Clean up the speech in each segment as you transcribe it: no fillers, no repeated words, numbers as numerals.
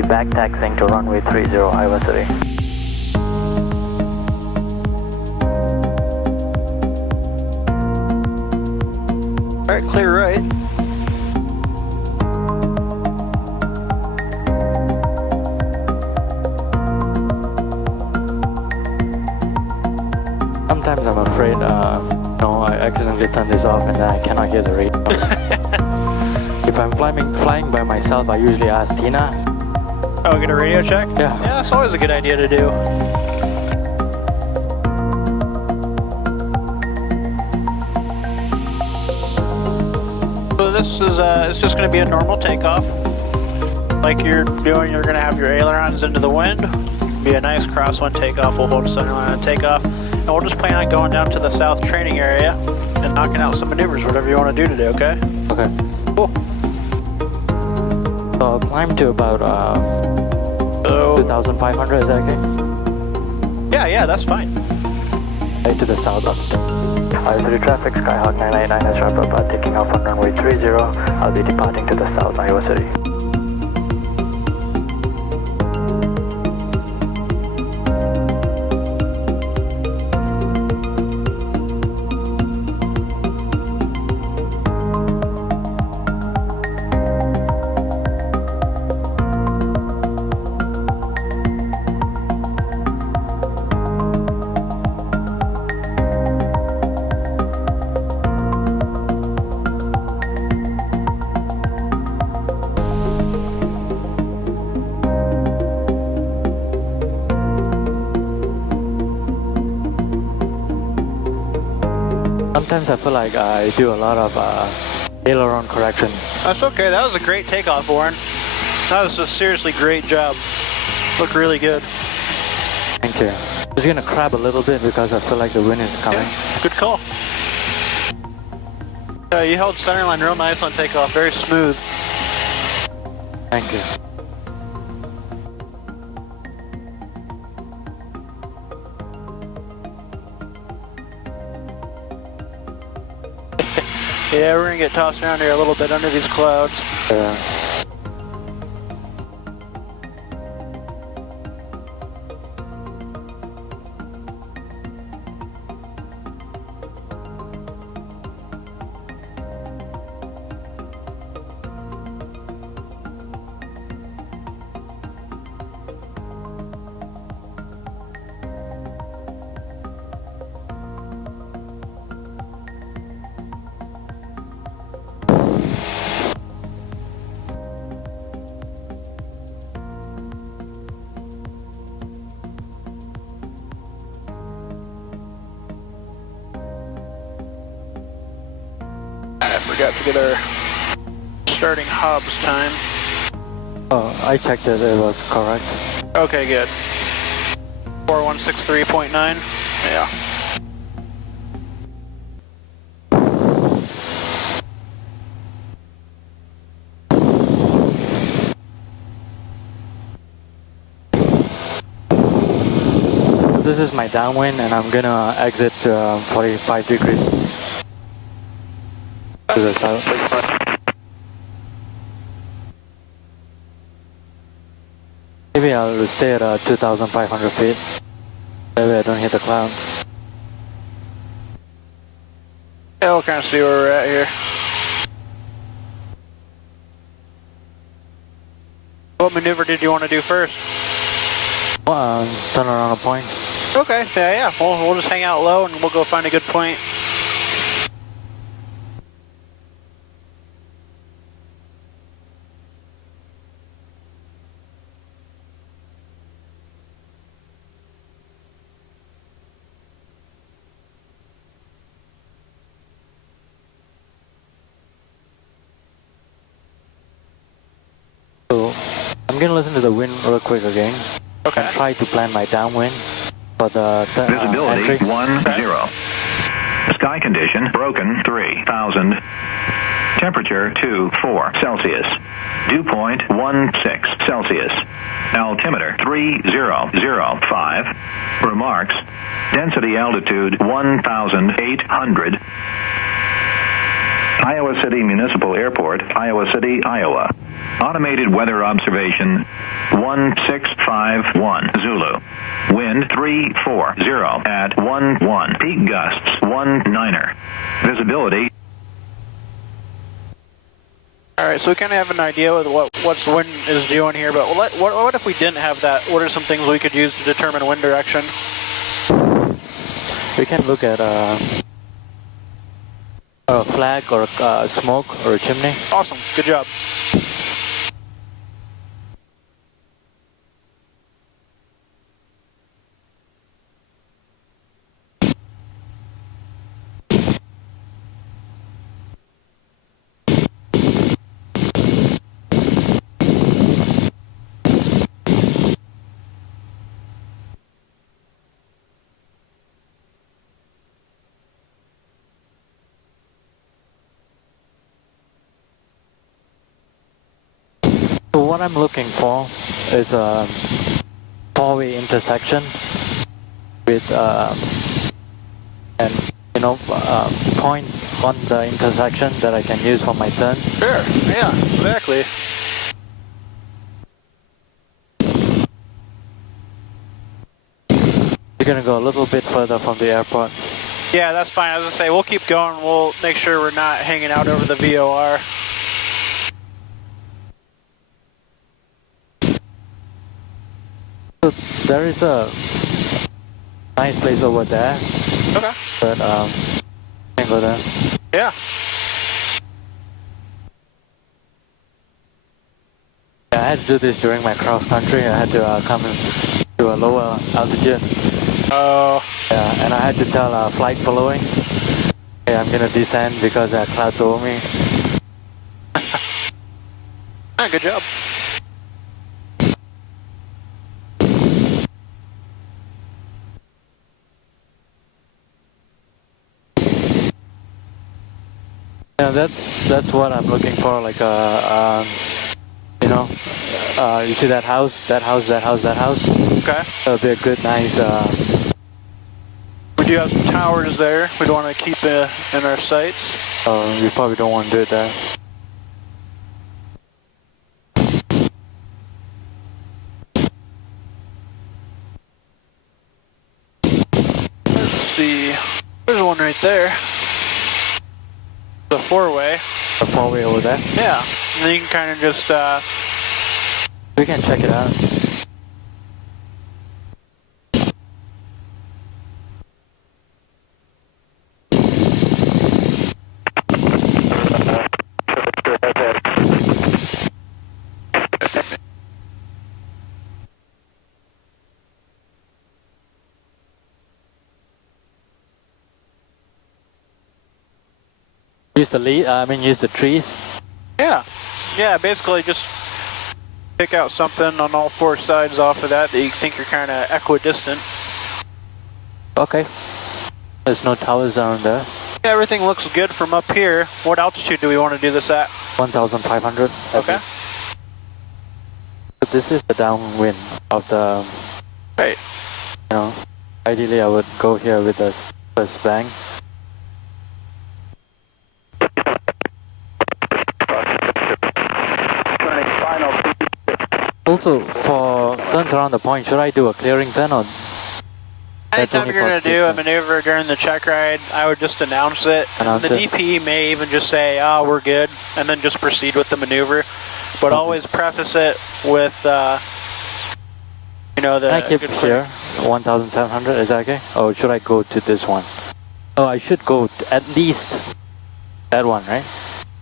be back taxiing to runway 30, Iowa City. Alright, clear right. Sometimes I'm afraid, I accidentally turn this off and then I cannot hear the radio. If I'm flying by myself, I usually ask Tina. Oh, get a radio check? Yeah. Yeah, that's always a good idea to do. So this is, it's just going to be a normal takeoff. Like you're doing, you're going to have your ailerons into the wind. Be a nice crosswind takeoff. We'll hold a center line and takeoff. And we'll just plan on going down to the south training area and knocking out some maneuvers, whatever you want to do today, okay? Okay. Cool. So I'll climb to about 2,500, is that okay? Yeah, that's fine. Right to the south of Iowa City traffic, Skyhawk 999 has wrapped up, taking off on runway 30. I'll be departing to the south, Iowa City. Sometimes I feel like I do a lot of aileron correction. That's okay. That was a great takeoff, Warren. That was a seriously great job. Looked really good. Thank you. Just gonna crab a little bit because I feel like the wind is coming. Yeah, good call. You held center line real nice on takeoff. Very smooth. Thank you. Yeah, we're gonna get tossed around here a little bit under these clouds. Yeah. I forgot to get our starting Hobbs time. Oh, I checked it. It was correct. Okay, good. 4163.9. Yeah. This is my downwind and I'm gonna exit 45 degrees to the south. Maybe I'll stay at 2,500 feet. That way I don't hit the clouds. Yeah, we'll kind of see where we're at here. What maneuver did you want to do first? Turn around a point. Okay, yeah. We'll just hang out low and we'll go find a good point. So I'm gonna listen to the wind real quick again. Okay. And try to plan my downwind for the Visibility entry. 10. Sky condition broken 3,000. Temperature 24 Celsius. Dew point 16 Celsius. Altimeter 3005. Remarks. Density altitude 1,800. Iowa City Municipal Airport, Iowa City, Iowa. Automated weather observation 1651 Zulu. Wind 340 at 11. Peak gusts 19er. Visibility. All right, so we kind of have an idea with what's wind is doing here, but what if we didn't have that? What are some things we could use to determine wind direction? We can look at a flag or smoke or a chimney. Awesome, good job. So what I'm looking for is a four-way intersection with points on the intersection that I can use for my turn. Sure, yeah, exactly. We're gonna go a little bit further from the airport. Yeah, that's fine. I was gonna say, we'll keep going. We'll make sure we're not hanging out over the VOR. So there is a nice place over there, Okay. but can't go there. Yeah. I had to do this during my cross country. I had to come to a lower altitude. Oh. Yeah, and I had to tell flight following, hey, I'm gonna descend because there are clouds over me. Ah, good job. Yeah, that's what I'm looking for. Like you see that house, that house, that house, that house. Okay. That'll be a good, nice. We do have some towers there. We'd want to keep in our sights. We probably don't want to do it there. Let's see. There's one right there. The four-way. The four-way over there. Yeah. And then you can kind of just. We can check it out. Use the trees. Yeah. Yeah, basically just pick out something on all four sides off of that you think you're kind of equidistant. Okay. There's no towers down there. Yeah, everything looks good from up here. What altitude do we want to do this at? 1,500. Okay. So this is the downwind of the. Right. Ideally I would go here with the first bang. Also, for turns around the point, should I do a clearing turn or? Anytime you're going to do a maneuver during the check ride, I would just announce it. The DP may even just say, oh, we're good, and then just proceed with the maneuver. But always preface it with, the... Can I keep here, 1,700, is that okay? Or should I go to this one? Oh, I should go at least that one, right?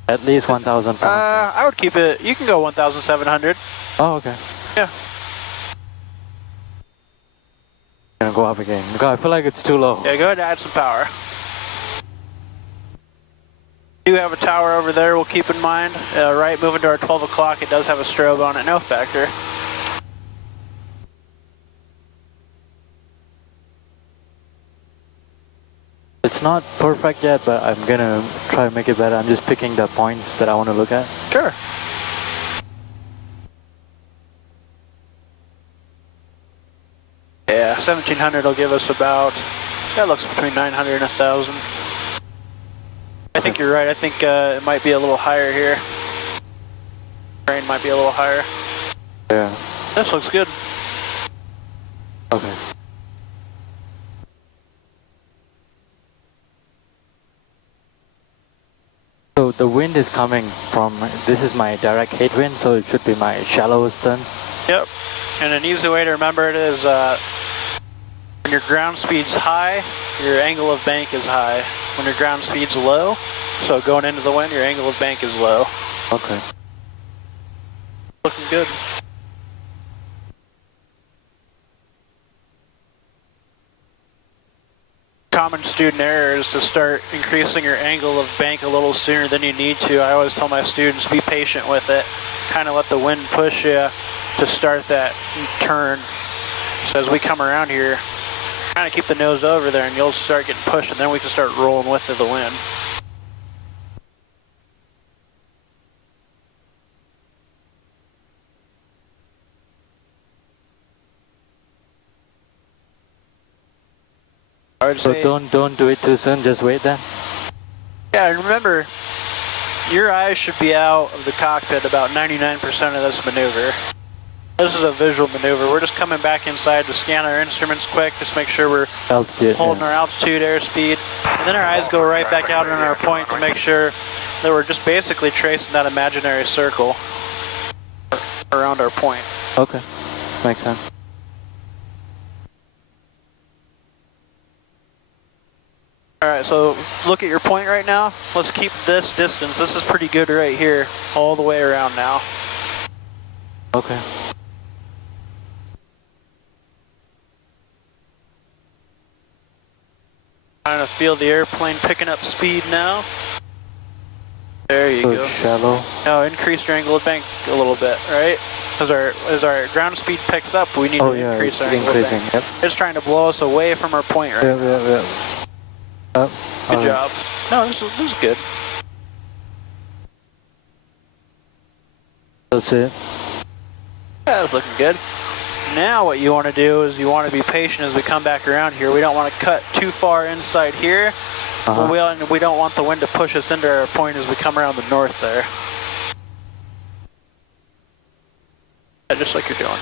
At least 1,500. I would keep it, you can go 1,700. Oh, okay. Yeah. Gonna go up again. God, I feel like it's too low. Yeah, go ahead and add some power. We do have a tower over there we'll keep in mind. Right, moving to our 12 o'clock, it does have a strobe on it, no factor. It's not perfect yet, but I'm gonna try to make it better. I'm just picking the points that I want to look at. Sure. Yeah, 1,700 will give us about, that looks between 900 and 1,000. I think you're right. I think it might be a little higher here. Rain might be a little higher. Yeah. This looks good. Okay. So the wind is coming from, this is my direct headwind, so it should be my shallowest turn. Yep. And an easy way to remember it is when your ground speed's high, your angle of bank is high. When your ground speed's low, so going into the wind, your angle of bank is low. Okay. Looking good. Common student error is to start increasing your angle of bank a little sooner than you need to. I always tell my students, be patient with it. Kind of let the wind push you to start that turn. So as we come around here, kind of keep the nose over there and you'll start getting pushed and then we can start rolling with the wind. I would So say, don't do it too soon, just wait then? yeah, and remember, your eyes should be out of the cockpit about 99% of this maneuver. This is a visual maneuver. We're just coming back inside to scan our instruments quick, just make sure we're Altitude, holding yeah. our altitude, airspeed, and then our eyes go right back out on our point to make sure that we're just basically tracing that imaginary circle around our point. Okay, makes sense. Alright, so look at your point right now. Let's keep this distance. This is pretty good right here, all the way around now. Okay. Trying to feel the airplane picking up speed now. There you So go. shallow. Now increase your angle of bank a little bit, right? As our ground speed picks up, we need to increase our angle of increasing, bank. yep. It's trying to blow us away from our point right now. Yeah. Good job. No, this is good. That's it. Yeah, that's looking good. Now what you want to do is you want to be patient as we come back around here. We don't want to cut too far inside here. But we don't want the wind to push us into our point as we come around the north there. Yeah, just like you're doing.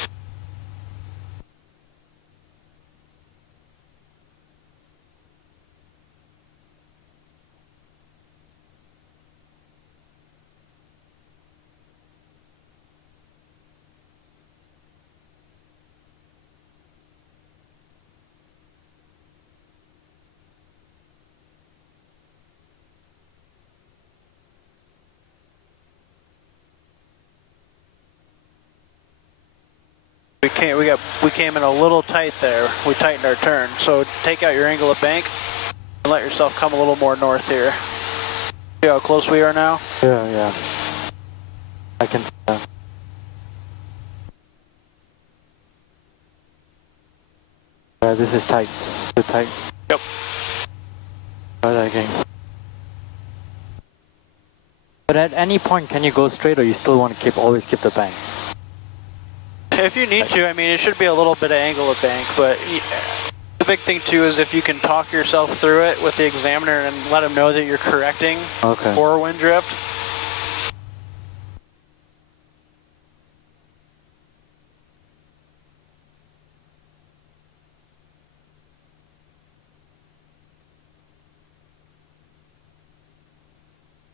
We came in a little tight there. We tightened our turn. So take out your angle of bank and let yourself come a little more north here. See how close we are now? Yeah. I can see that. This is tight. Too tight. Yep. Try that again. But at any point, can you go straight, or you still want to always keep the bank? If you need to, I mean, it should be a little bit of angle of bank, but the big thing too is if you can talk yourself through it with the examiner and let him know that you're correcting for wind drift.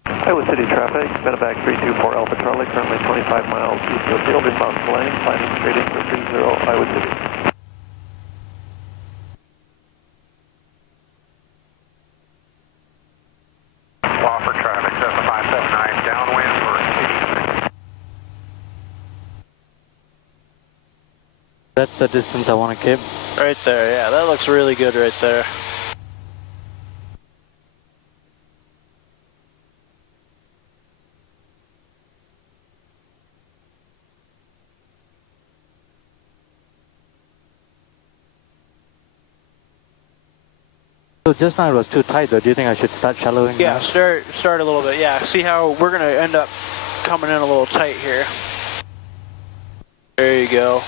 Iowa City traffic, medevac 324 Alpha Charlie, currently 25 miles east of the field, inbound lane, climbing straight in for 30 Iowa City. Offer traffic, Cessna 579, downwind for 86. That's the distance I want to keep. Right there, yeah, that looks really good right there. So just now it was too tight though. Do you think I should start shallowing? Yeah, now? start a little bit. Yeah, see how we're gonna end up coming in a little tight here. There you go.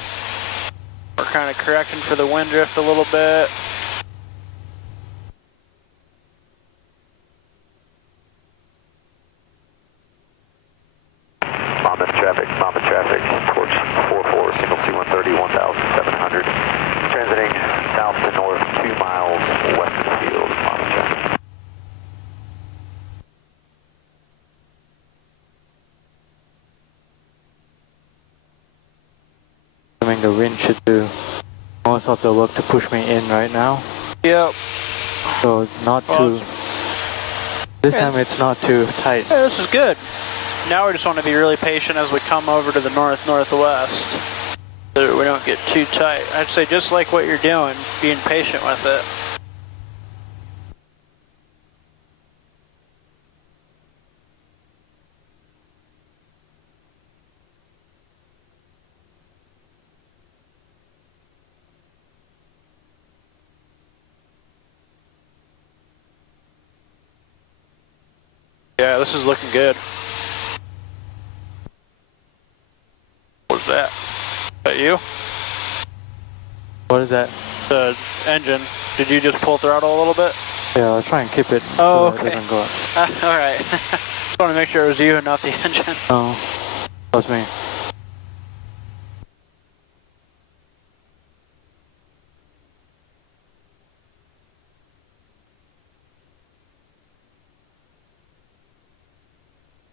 We're kind of correcting for the wind drift a little bit. Monmouth traffic the wind should do most of the work to push me in right now. Yep. So not Well, too. This time it's not too tight. Yeah, this is good. Now we just want to be really patient as we come over to the northwest, so that we don't get too tight. I'd say just like what you're doing, being patient with it. Yeah, this is looking good. What was that? Is that you? What is that? The engine. Did you just pull throttle a little bit? Yeah, I'll try and keep it Oh, so that okay. it doesn't go up. Alright. Just want to make sure it was you and not the engine. No, that was me.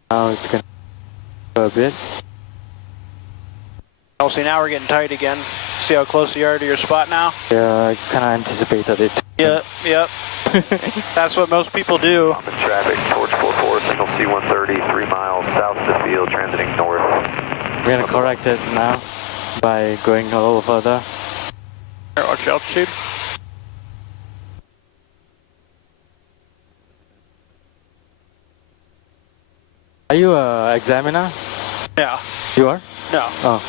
Now it's gonna go a bit. Oh, see, now we're getting tight again. See how close you are to your spot now? Yeah, I kind of anticipated it. Yep. That's what most people do. Common traffic towards 44, signal C130, 3 miles south of the field, transiting north. We're gonna correct it now by going a little further. Here, watch your altitude. Are you a examiner? Yeah. You are? No. Oh.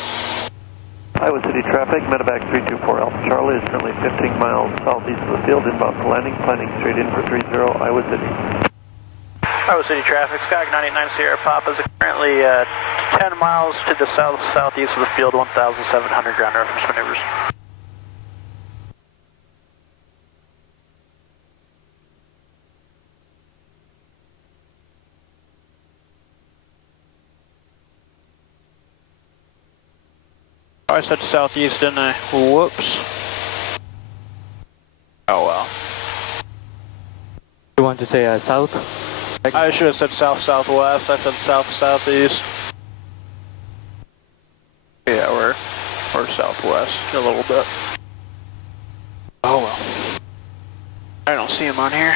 Iowa City traffic, Medevac 324 Alpha Charlie is currently 15 miles southeast of the field, inbound for landing, planning straight in for 30, Iowa City. Iowa City traffic, Skyhawk 989 Sierra Papa is currently 10 miles to the southeast of the field, 1,700 ground reference maneuvers. I said southeast, didn't I? Whoops. Oh well. You want to say south? I should have said south-southwest. I said south-southeast. Yeah, we're southwest a little bit. Oh well. I don't see him on here.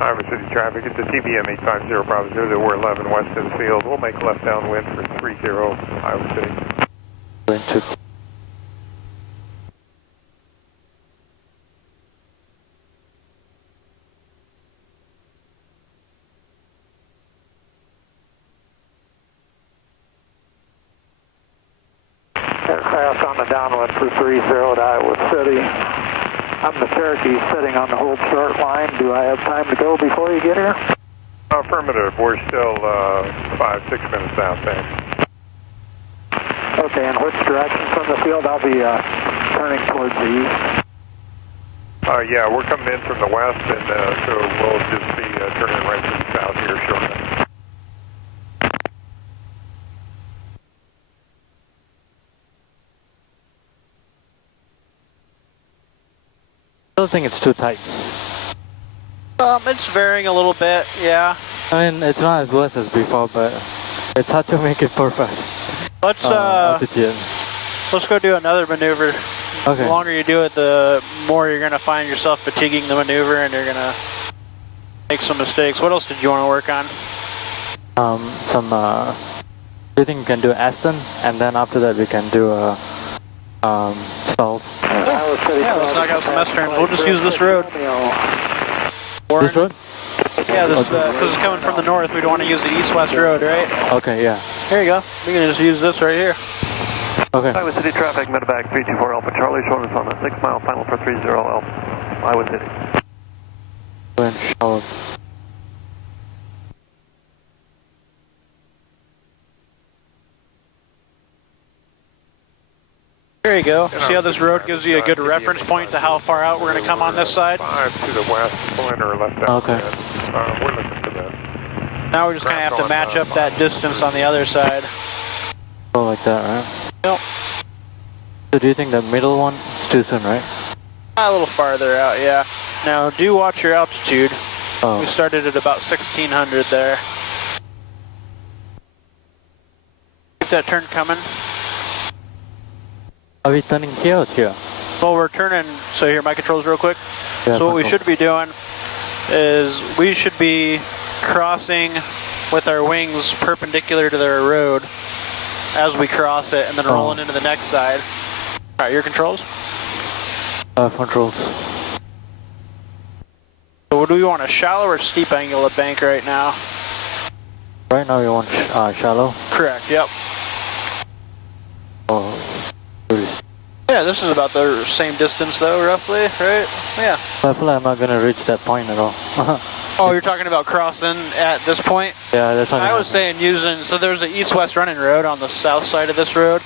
Iowa City traffic, it's a TBM 850 Bravo 0, we're 11 west of the field. We'll make left downwind for 30 Iowa City. Going to. Aircraft on the downwind for 30 to Iowa City. I'm the Cherokee sitting on the hold short line. Do I have time to go before you get here? Affirmative, we're still 5-6 minutes out, thanks. Okay, and which direction from the field? I'll be turning towards the east. Yeah, we're coming in from the west, and so we'll just be turning right to the south here shortly. I don't think it's too tight. It's varying a little bit, yeah. I mean, it's not as worse as before, but it's hard to make it perfect. Let's Altitude. let's go do another maneuver. Okay. The longer you do it, the more you're gonna find yourself fatiguing the maneuver, and you're gonna make some mistakes. What else did you want to work on? We think we can do Aston, and then after that we can do stalls. Yeah, let's knock out some S-turns. We'll just use this road. This road? Yeah, this because it's coming from the north. We don't want to use the east-west road, right? Okay, yeah. Here you go. We can just use this right here. Okay. Iowa City traffic, Medevac 324 Alpha Charlie, showing us on a 6 mile final for 30 Alpha, Iowa City. Go and shower. There you go. See how this road gives you a good reference point to how far out we're going to come on this side? 5 to the west, pull in or left down. Okay. We're looking for that. Now we just kind of have to match up that distance on the other side. Oh, like that, right? Yep. So do you think the middle one is too soon, right? A little farther out, yeah. Now do watch your altitude. Oh. We started at about 1600 there. Keep that turn coming. Are we turning here or here? Well, we're turning, so here, my controls real quick. Yeah, so what we control. should be doing is we should be crossing with our wings perpendicular to the road as we cross it and then rolling into the next side. All right, your controls? Controls. So do we want a shallow or steep angle of bank right now? Right now you want shallow? Correct, yep. Oh, really steep. Yeah, this is about the same distance though, roughly, right? Yeah. I feel like I'm not gonna reach that point at all. Oh, you're talking about crossing at this point? Yeah, that's not I gonna was saying using, so there's an east-west running road on the south side of this road.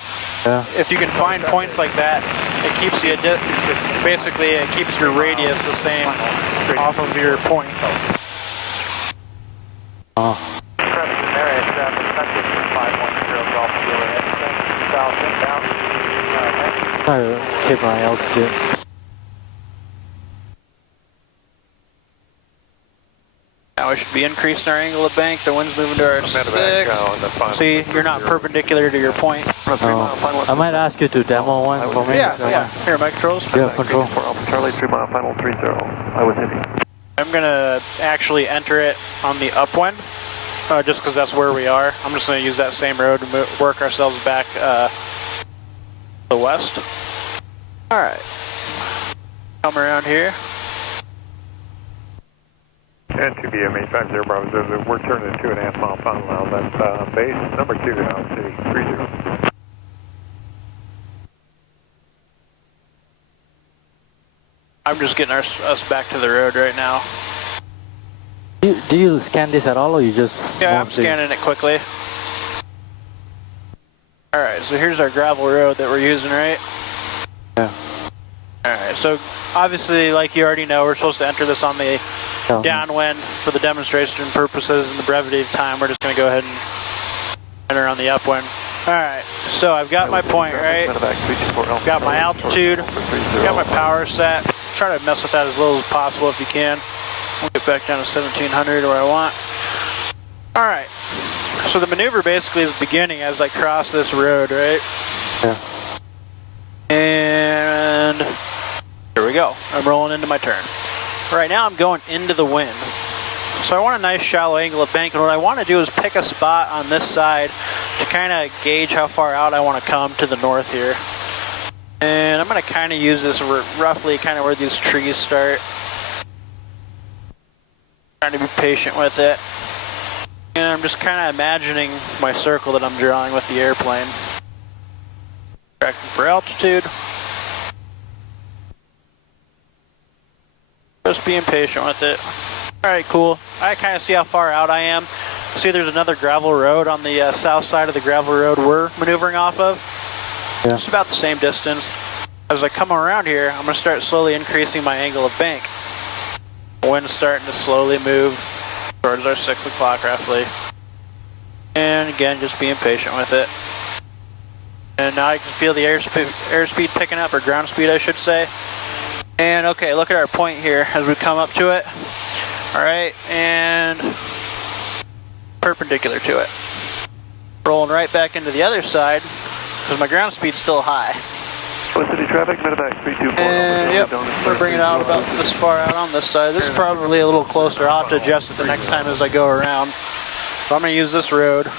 Yeah. If you can find points like that, it keeps you, basically it keeps your radius the same off of your point. Oh. I keep my altitude. Now we should be increasing our angle of bank. The wind's moving to our 6. See, you're not perpendicular to your point. Oh. I might ask you to demo one for me. Yeah. Here, my controls. Yeah, control. For Alpha Charlie, 3 mile final 30. I was hitting. I'm gonna actually enter it on the upwind, just because that's where we are. I'm just gonna use that same road to work ourselves back the west. All right, come around here. And 2BM 850 Bravo, we're turning 2.5 mile final now. That's base number 2 to House City 30. I'm just getting us back to the road right now. Do you scan this at all, or you just? Yeah, I'm scanning it quickly. All right, so here's our gravel road that we're using, right? Yeah. All right, so obviously, like you already know, we're supposed to enter this on the downwind for the demonstration purposes and the brevity of time. We're just going to go ahead and enter on the upwind. All right, so I've got my point, right? Got my altitude, got my power set. Try to mess with that as little as possible if you can. We'll get back down to 1700 where I want. All right, so the maneuver basically is beginning as I cross this road, right? Yeah. And here we go. I'm rolling into my turn. Right now I'm going into the wind. So I want a nice shallow angle of bank, and what I want to do is pick a spot on this side to kind of gauge how far out I want to come to the north here. And I'm going to kind of use this roughly kind of where these trees start. Trying to be patient with it. And I'm just kind of imagining my circle that I'm drawing with the airplane. Tracking for altitude. Just being patient with it. Alright, cool. I kind of see how far out I am. See, there's another gravel road on the south side of the gravel road we're maneuvering off of. Yeah. It's about the same distance. As I come around here, I'm going to start slowly increasing my angle of bank. The wind's starting to slowly move towards our 6 o'clock roughly. And again, just being patient with it. And now I can feel the airspeed picking up, or ground speed I should say. And okay, look at our point here as we come up to it. Alright, and perpendicular to it. Rolling right back into the other side, because my ground speed's still high. City traffic, medevac 324. And yep, we're bringing it out about this far out on this side. This is probably a little closer. I'll have to adjust it the next time as I go around. So I'm going to use this road.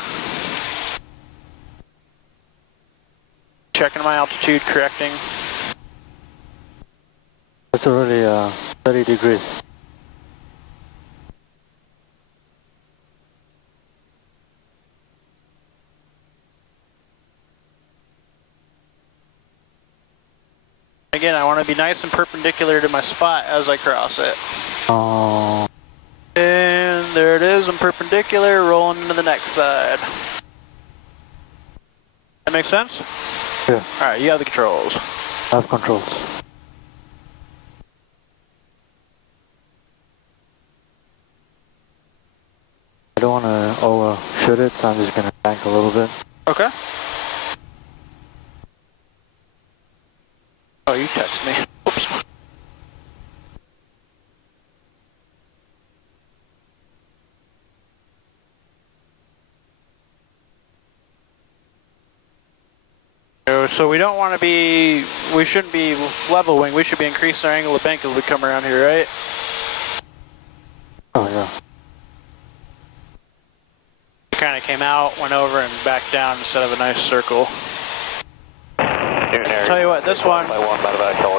Checking my altitude, correcting. That's already 30 degrees. Again, I want to be nice and perpendicular to my spot as I cross it. Oh. And there it is, I'm perpendicular, rolling into the next side. That make sense? Yeah. Alright, you have the controls. I have controls. I don't want to overshoot it, so I'm just going to bank a little bit. Okay. Oh, you text me. Oops. So we don't want to be, we shouldn't be level wing, we should be increasing our angle of bank as we come around here, right? Oh, yeah. It kind of came out, went over, and back down instead of a nice circle. Tell you what, this one. All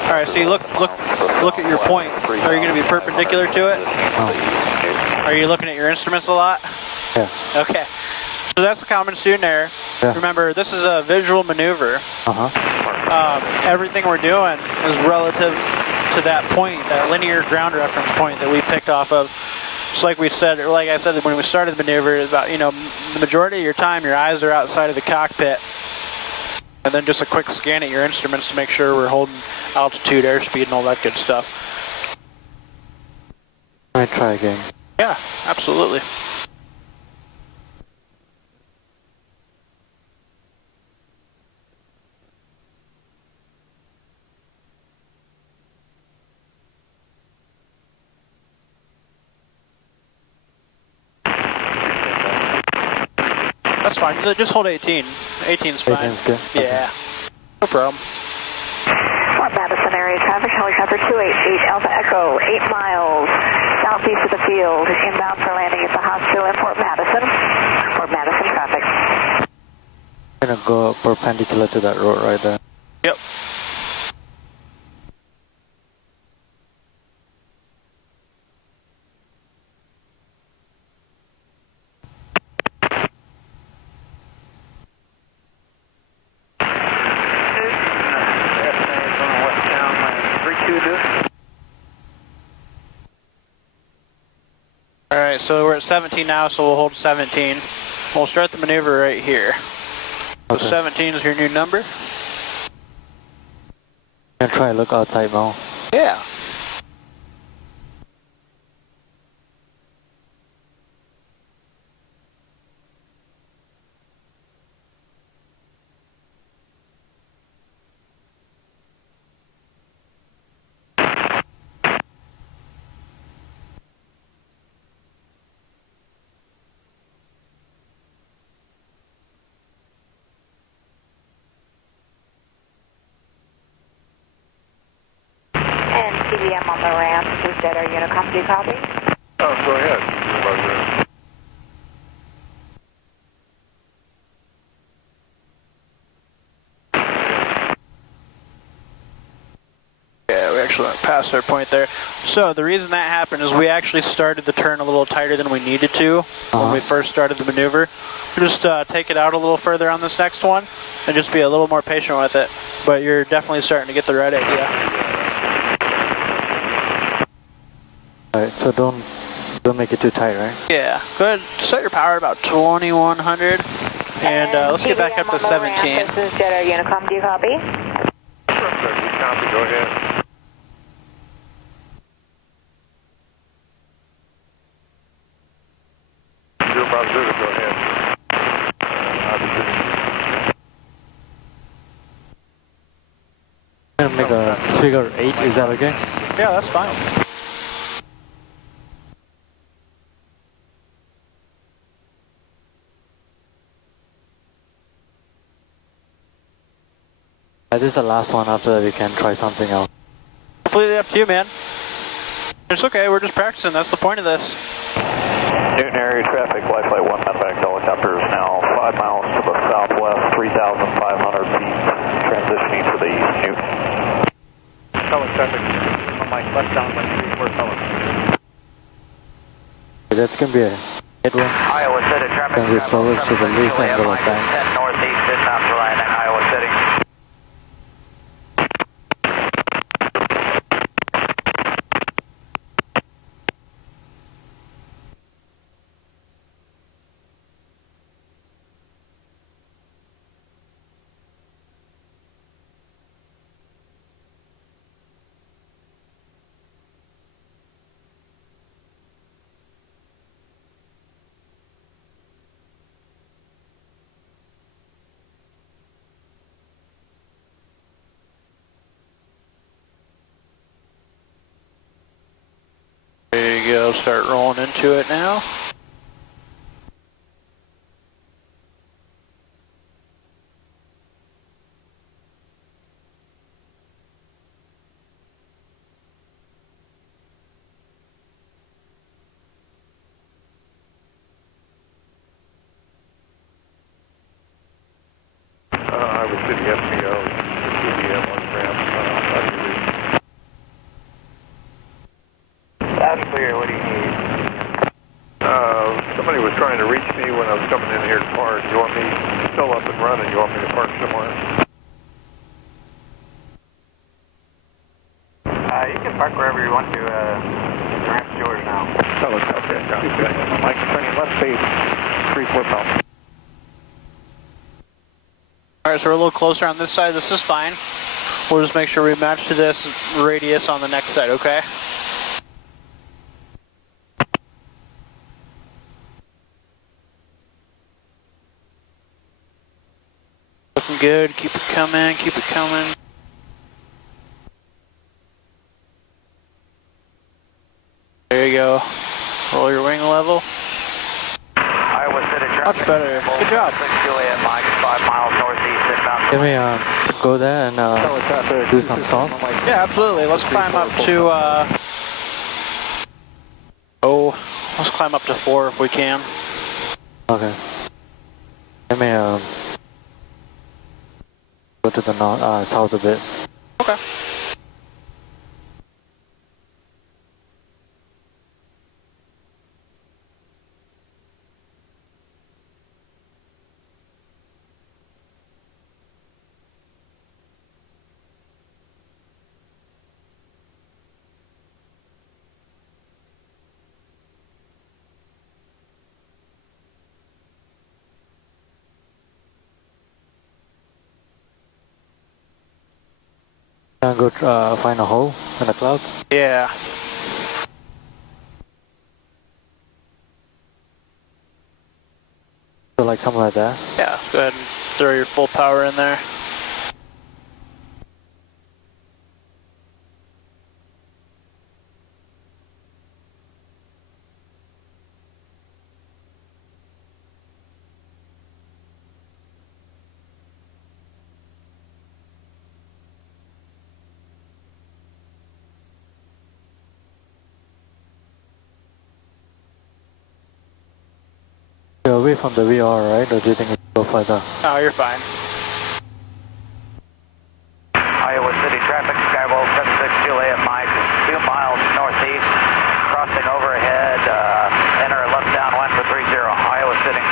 right, see, look at your point. Are you going to be perpendicular to it? Oh. Are you looking at your instruments a lot? Yeah. Okay. So that's a common student error. Yeah. Remember, this is a visual maneuver. Everything we're doing is relative to that point, that linear ground reference point that we picked off of. So like we said, or like I said when we started the maneuver, about, you know, the majority of your time your eyes are outside of the cockpit, and then just a quick scan at your instruments to make sure we're holding altitude, airspeed, and all that good stuff. Let me try again. Yeah, absolutely. That's fine. Just hold 18. 18's fine. 18's good? Yeah. No problem. Fort Madison area traffic, helicopter 288 Alpha Echo, 8 miles southeast of the field, inbound for landing at the hospital in Fort Madison. Fort Madison traffic. I'm going to go perpendicular to that road right there. Yep. Alright, so we're at 17 now, so we'll hold 17. We'll start the maneuver right here. So Okay. 17 is your new number? I'm going to try to look outside now. Yeah. CBM on the ramp, is that our Unicom, do you copy? Oh, go ahead. Yeah, we actually went past our point there. So the reason that happened is we actually started the turn a little tighter than we needed to when we first started the maneuver. Just take it out a little further on this next one and just be a little more patient with it. But you're definitely starting to get the right idea. Alright, so don't make it too tight, right? Yeah, go ahead, set your power at about 2100, and let's get back up to 17. This is Jet Unicom, do you copy? We copy, go ahead. Zero Bravo Zero, go ahead. I'm going to make a figure 8, is that okay? Yeah, that's fine. This is the last one, after that we can try something else. Completely up to you, man. It's okay, we're just practicing, that's the point of this. Newton area traffic, Wi-Fi 1 medevac helicopter is now 5 miles to the southwest, 3,500 feet, transitioning to the east, Newton. Color traffic on my left downwind, 34 color. That's going to be a headwind. Iowa City traffic. Going to be slowest to the least angle of bank. Northeast, inbound for landing, Iowa City. you go, start rolling into it now. Iowa City FPO, TBM on ramp, That's clear. What do you need? somebody was trying to reach me when I was coming in here to park. You want me still up and running? You want me to park somewhere? You can park wherever you want to. The ramp's yours now. Oh, okay. Mike, turning left base, 3-4 pounds. Alright, so we're a little closer on this side. This is fine. We'll just make sure we match to this radius on the next side, okay? Looking good. Keep it coming. Keep it coming. There you go. Roll your wing level. Iowa City traffic. Much better. Good job. 6 Juliet Mike, 5 miles northeast inbound. Can we go there and do some stalls? Yeah, absolutely. Let's climb up to, let's climb up to 4 if we can. Okay. Let me go to the north, south a bit. Okay. Can I go find a hole in the clouds? Yeah. So like something like that? Yeah, go ahead and throw your full power in there. You're away from the VR, right? Or do you think we go further? Oh, you're fine. Iowa City traffic, Skybolt 76 Juliet Mike, 2 miles northeast, crossing overhead, enter left downwind for 30, Iowa City.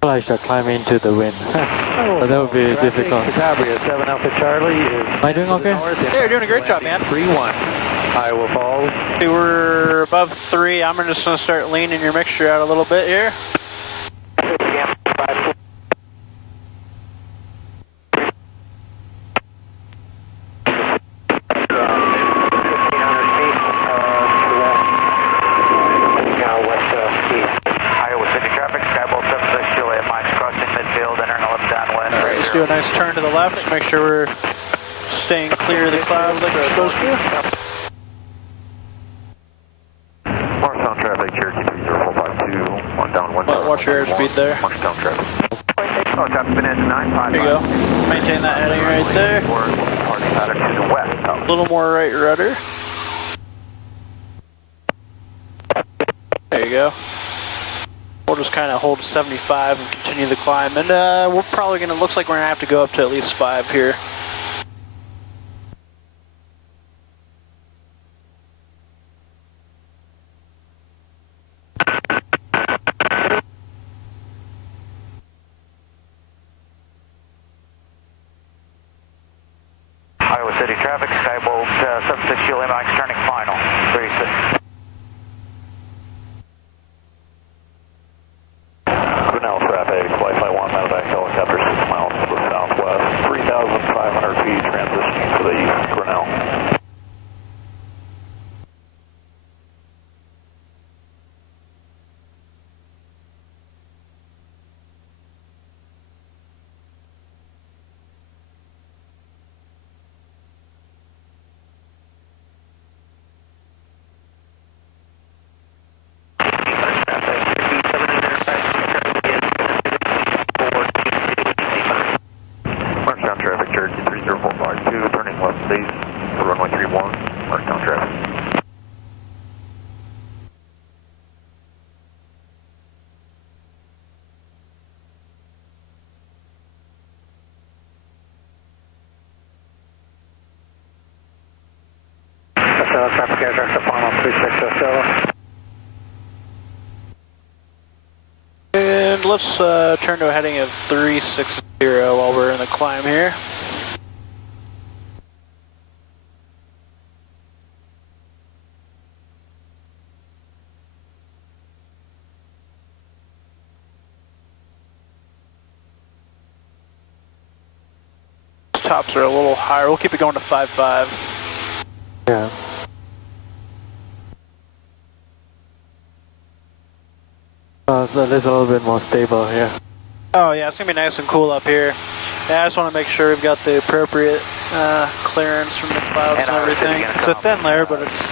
Well, I should climb into the wind. But that would be difficult. Calabria, 7 Alpha Charlie is... Am I doing okay? Yeah, you're doing a great job, man. 3-1. Iowa Falls. We're above 3. I'm just going to start leaning your mixture out a little bit here. Do a nice turn to the left, make sure we're staying clear of the clouds like we're supposed to. Marshtown traffic, Cherokee 30452, 1 down, 1 down. Watch your airspeed there. Marshtown traffic. Oh, top spin engine 955. There you go. Maintain that heading right there. Party pattern to the west. A little more right rudder. There you go. We'll just kind of hold 75 and continue the climb. And we're probably going to, looks like we're going to have to go up to at least 5 here. Iowa City traffic, Skybolt 76 Julie Mike's turning final, 36. Grinnell traffic, Wi-Fi 1, medevac helicopter 6 miles to the southwest, 3,500 feet, transitioning to the east, Grinnell. Markdown traffic, Cherokee 30452, turning left base for runway 31, markdown traffic. Traffic address to final 3607. And let's turn to a heading of 360 while we're in the climb here. Tops are a little higher. We'll keep it going to 5.5. Yeah. So it is a little bit more stable here. Oh yeah, it's gonna be nice and cool up here. Yeah, I just want to make sure we've got the appropriate clearance from the clouds and everything. It's a thin layer, but it's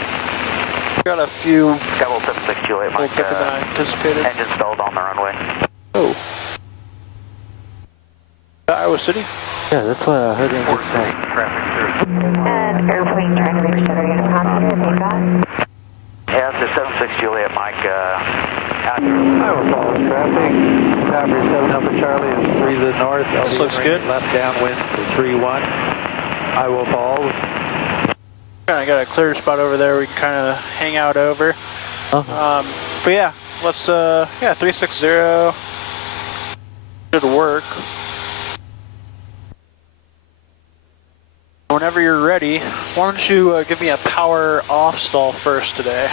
got a few Skybolt 76 Julie little Mike, thicker than I anticipated. engine stalled on the runway. Oh. Iowa City? Yeah, that's what I heard engine start. And airplane trying to reach center unit passenger, takeoff. Yeah, it's a 76 Juliet Mike, Iowa Falls traffic, Tower 7 Alpha Charlie is 3 to the north. This looks good. Left downwind for 3-1. Iowa Falls. Kind of got a clear spot over there we can kind of hang out over. But yeah, let's, 360 should work. Whenever you're ready, why don't you give me a power off stall first today?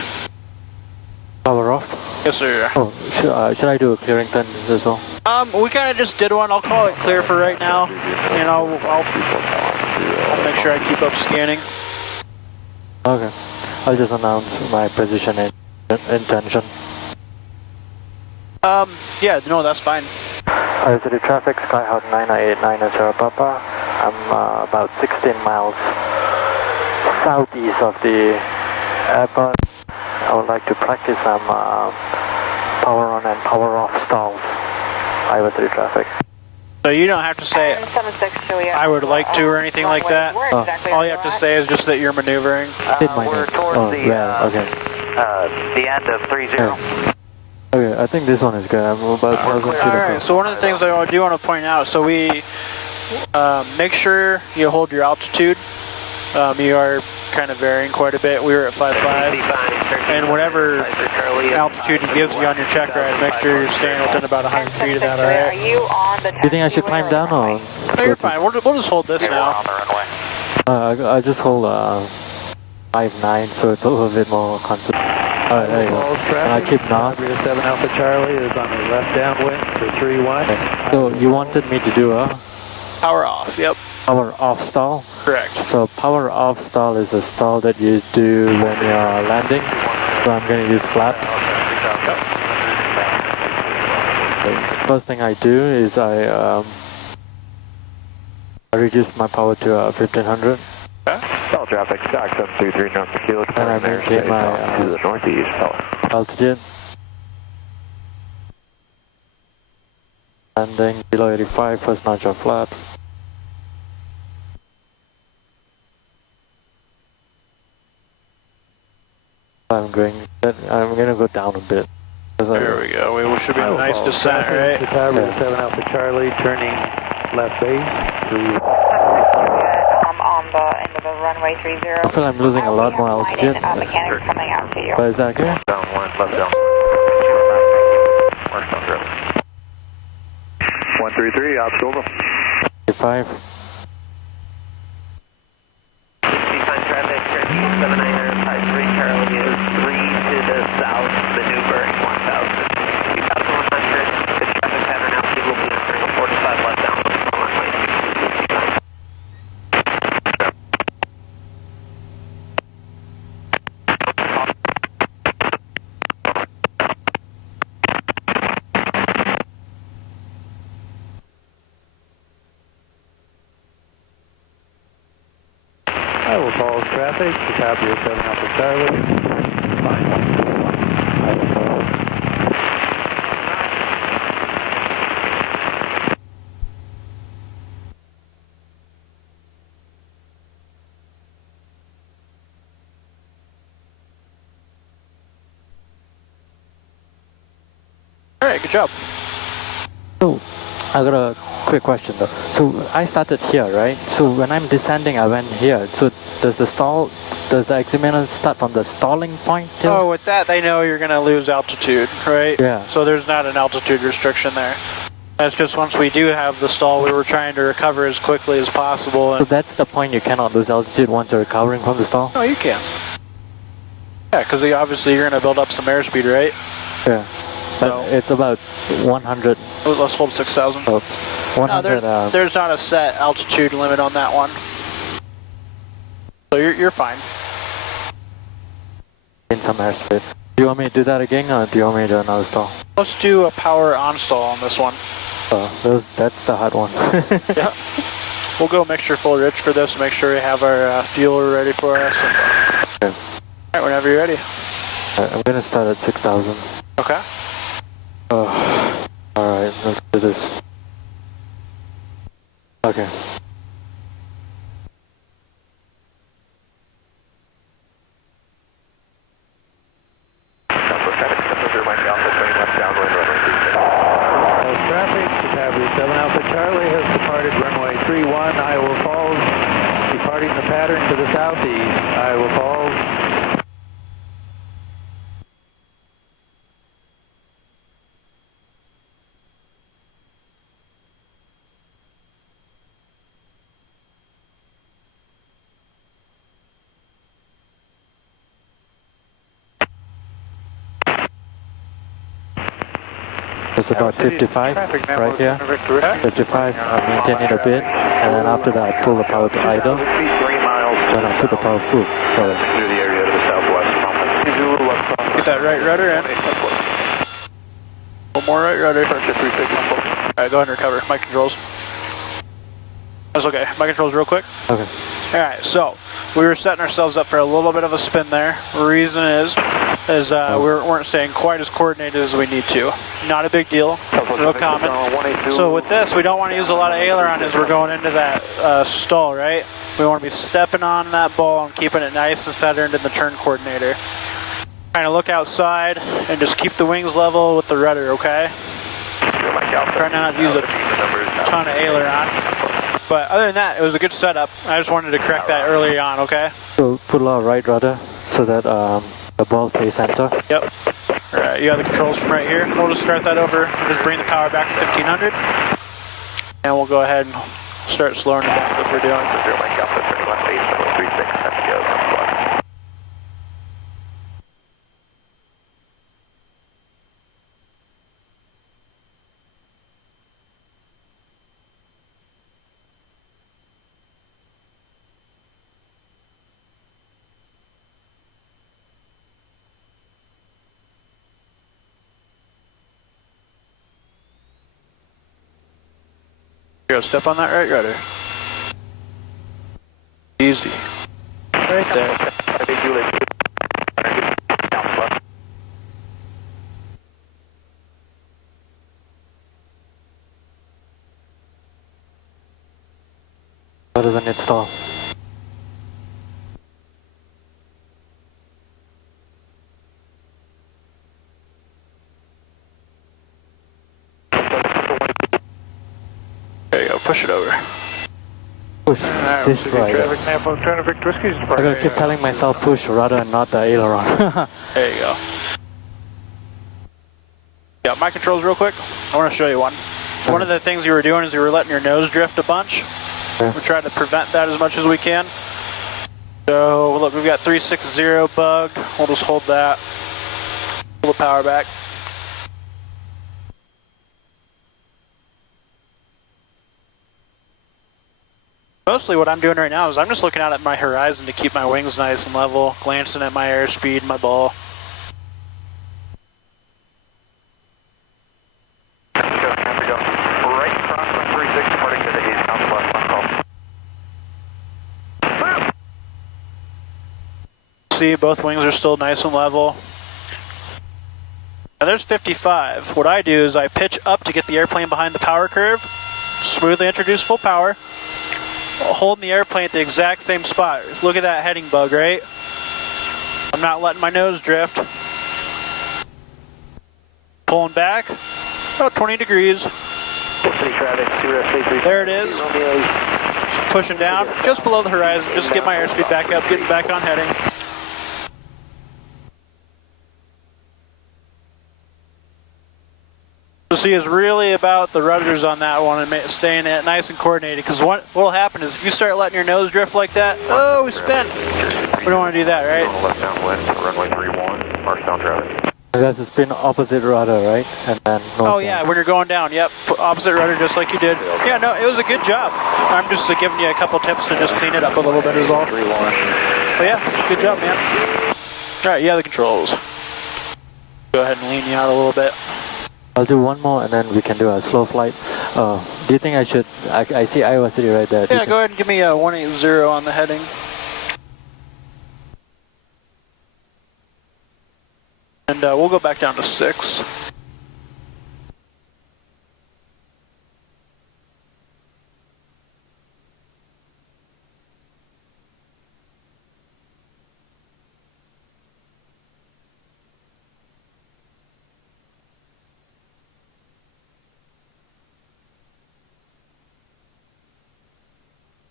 Power off? Yes, sir. Oh, should I do a clearing then as well? We kind of just did one. I'll call it clear for right now, and I'll make sure I keep up scanning. Okay. I'll just announce my position and intention. Yeah, no, that's fine. Iowa City traffic, Skyhawk 9989 Papa. I'm about 16 miles southeast of the airport. I would like to practice some power on and power off stalls. Iowa City traffic. So you don't have to say, 76 Juliet. I would like to or anything like that. All you have to say is just that you're maneuvering. Hit my we're name. towards Oh, the, yeah, okay. the end of 30. Okay, I think this one is good. I'm about 1,000 feet Alright, across. so one of the things I do want to point out, so we make sure you hold your altitude. You are kind of varying quite a bit. We were at 5.5, and whatever altitude he gives you on your check ride, make sure you're staying within about 100 feet of that, Are alright? you on the Do you think I should climb down or? No, you're fine. We'll just hold this We're now. on the runway. I just hold 5.9, so it's a little bit more consistent. Alright, there you go. And I keep north. 7 Alpha Charlie is on the left downwind for 3-1. So you wanted me to do a Power off, yep. power off stall? Correct. So power off stall is a stall that you do when you're landing. So I'm going to use flaps. The first thing I do is I reduce my power to 1500. Cell traffic, stock 733 north kilo. And I maintain my to the northeast. altitude. Landing below 85, first notch of flaps. I'm going to go down a bit. There we go. We should be a nice descent, right? Tower 7 Alpha Charlie, turning left base. 3. On the end of the runway 30. I feel I'm losing a lot more altitude. Mechanics coming out to you. But is that good? Downwind, left down. Markdown traffic. 133, ops over. 85. traffic, Chicago 7 Alpha Charlie. All right, good job. So, I got a quick question though. So I started here, right? So when I'm descending, I went here. So does the examiner start from the stalling point? Oh, with that, they know you're going to lose altitude, right? Yeah. So there's not an altitude restriction there. That's just once we do have the stall, we were trying to recover as quickly as possible. So that's the point, you cannot lose altitude once you're recovering from the stall? No, you can. Yeah, because obviously you're going to build up some airspeed, right? Yeah. But So it's about 100. let's hold 6,000. Oh, 100. No, there's not a set altitude limit on that one. So you're fine. In some airspeed. Do you want me to do that again, or do you want me to do another stall? Let's do a power on stall on this one. That's the hard one. Yeah. We'll go mixture full rich for this, make sure we have our fuel ready for us. Okay. All right, whenever you're ready. I'm going to start at 6,000. Okay. Alright, let's do this. Okay. Traffic, Chicago 7 Alpha Charlie has departed runway 31, Iowa Falls, departing the pattern to the southeast, Iowa Falls. It's about 55 right here. 55, I maintain it a bit, and then after that I pull the power to idle. Then I put the power full. Sorry. Get that right rudder in. One more right rudder. Alright, go ahead and recover. My controls. That's okay. My controls real quick. Okay. Alright, so we were setting ourselves up for a little bit of a spin there. The reason is we weren't staying quite as coordinated as we need to. Not a big deal, real common. So with this, we don't want to use a lot of aileron as we're going into that stall, right? We want to be stepping on that ball and keeping it nice and centered in the turn coordinator. Trying to look outside and just keep the wings level with the rudder, okay? Trying not to use a ton of aileron. But other than that, it was a good setup. I just wanted to correct that early on, okay? So put a lot of right rudder so that the ball stays center. Yep. Alright, you have the controls from right here. We'll just start that over. We'll just bring the power back to 1500. And we'll go ahead and start slowing it back like we're doing. Go step on that right rudder. Easy. Right there. What doesn't it stall? There you go, push it over. Push this right. I I gotta keep telling myself push rudder and not the aileron. There you go. Yeah, my controls real quick. I want to show you one. One of the things you were doing is you were letting your nose drift a bunch. Okay. We're trying to prevent that as much as we can. So look, we've got 360 bugged. We'll just hold that. Pull the power back. Mostly what I'm doing right now is I'm just looking out at my horizon to keep my wings nice and level, glancing at my airspeed, my ball. see, both wings are still nice and level. Now there's 55. What I do is I pitch up to get the airplane behind the power curve, smoothly introduce full power, holding the airplane at the exact same spot. Just look at that heading bug, right? I'm not letting my nose drift. Pulling back, about 20 degrees. There it is. Pushing down, just below the horizon, just to get my airspeed back up, getting back on heading. To see is really about the rudders on that one and staying nice and coordinated, because what will happen is if you start letting your nose drift like that, oh, we spin. We don't want to do that, right? Left downwind, runway 31, marshbound traffic. That's a spin opposite rudder, right? And then oh yeah, when you're going down, yep, opposite rudder just like you did. Yeah, no, it was a good job. I'm just giving you a couple tips to just clean it up a little bit is all. But yeah, good job, man. All right, yeah, the controls. Go ahead and lean you out a little bit. I'll do one more and then we can do a slow flight. Do you think I should, I see Iowa City right there. Yeah, go ahead and give me a 180 on the heading. And we'll go back down to 6.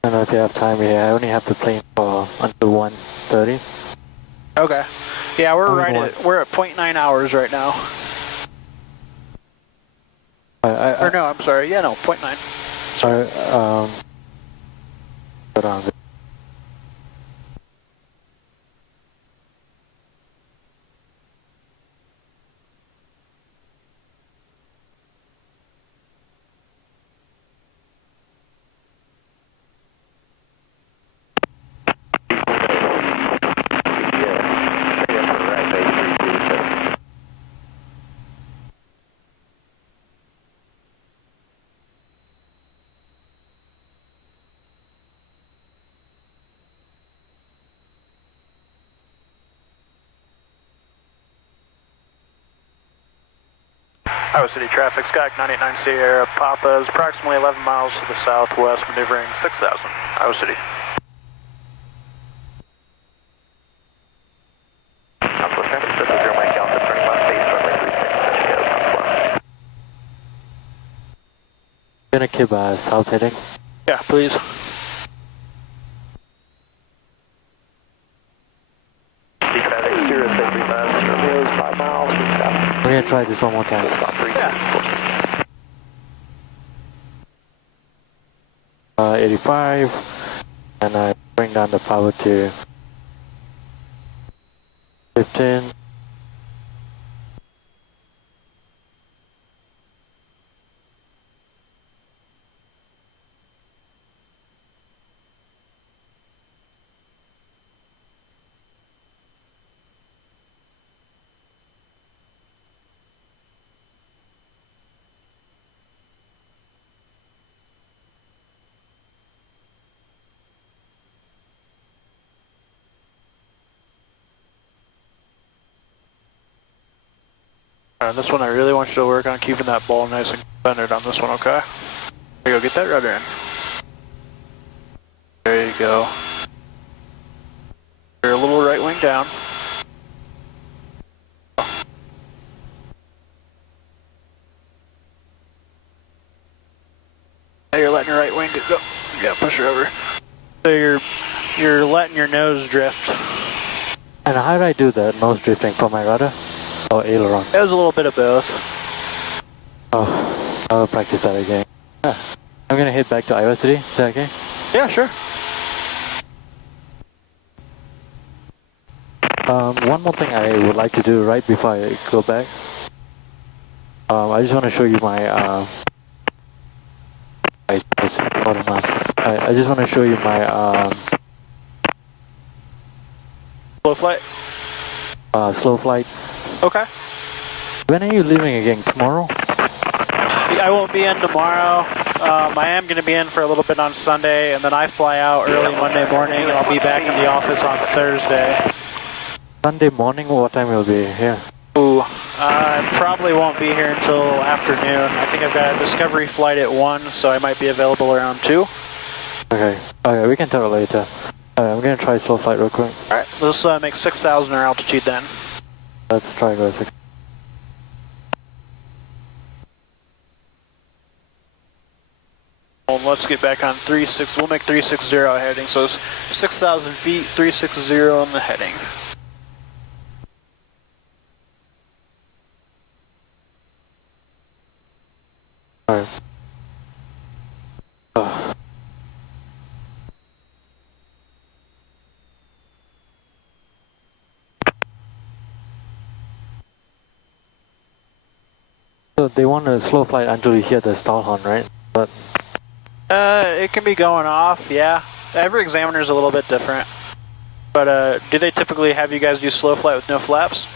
I don't know if you have time here. I only have the plane for until 1:30. Okay. Yeah, we're at 0.9 hours right now. Or no, I'm sorry. Yeah, no, 0.9. Sorry. Hold on. Iowa City traffic, Skyhawk 989 Sierra Papa is approximately 11 miles to the southwest, maneuvering 6,000. Iowa City. Gonna keep south heading. Yeah, please. We're gonna try this one more time. Yeah. 85, and I bring down the power to 15. This one I really want you to work on keeping that ball nice and centered on this one, okay? There you go, get that rudder in. There you go. You're a little right wing down. Now you're letting your right wing go. Yeah, push her over. So you're letting your nose drift. And how did I do that nose drifting for my rudder? Or aileron? It was a little bit of both. Oh, I'll practice that again. Yeah. I'm gonna head back to Iowa City. Is that okay? Yeah, sure. One more thing I would like to do right before I go back. I just want to show you my I just want to show you my Slow flight? slow flight. Okay. When are you leaving again? Tomorrow? I won't be in tomorrow. I am going to be in for a little bit on Sunday, and then I fly out early Monday morning, and I'll be back in the office on Thursday. Sunday morning, what time will be here? Ooh, I probably won't be here until afternoon. I think I've got a Discovery flight at 1, so I might be available around 2. Okay, okay, we can tell later. I'm gonna try slow flight real quick. Alright, let's make 6,000 our altitude then. Let's try go 6. Well, let's get back on 36. We'll make 360 heading, so 6,000 feet, 360 on the heading. Alright. So they want a slow flight until you hear the stall horn, right? But it can be going off, yeah. Every examiner is a little bit different. But do they typically have you guys do slow flight with no flaps?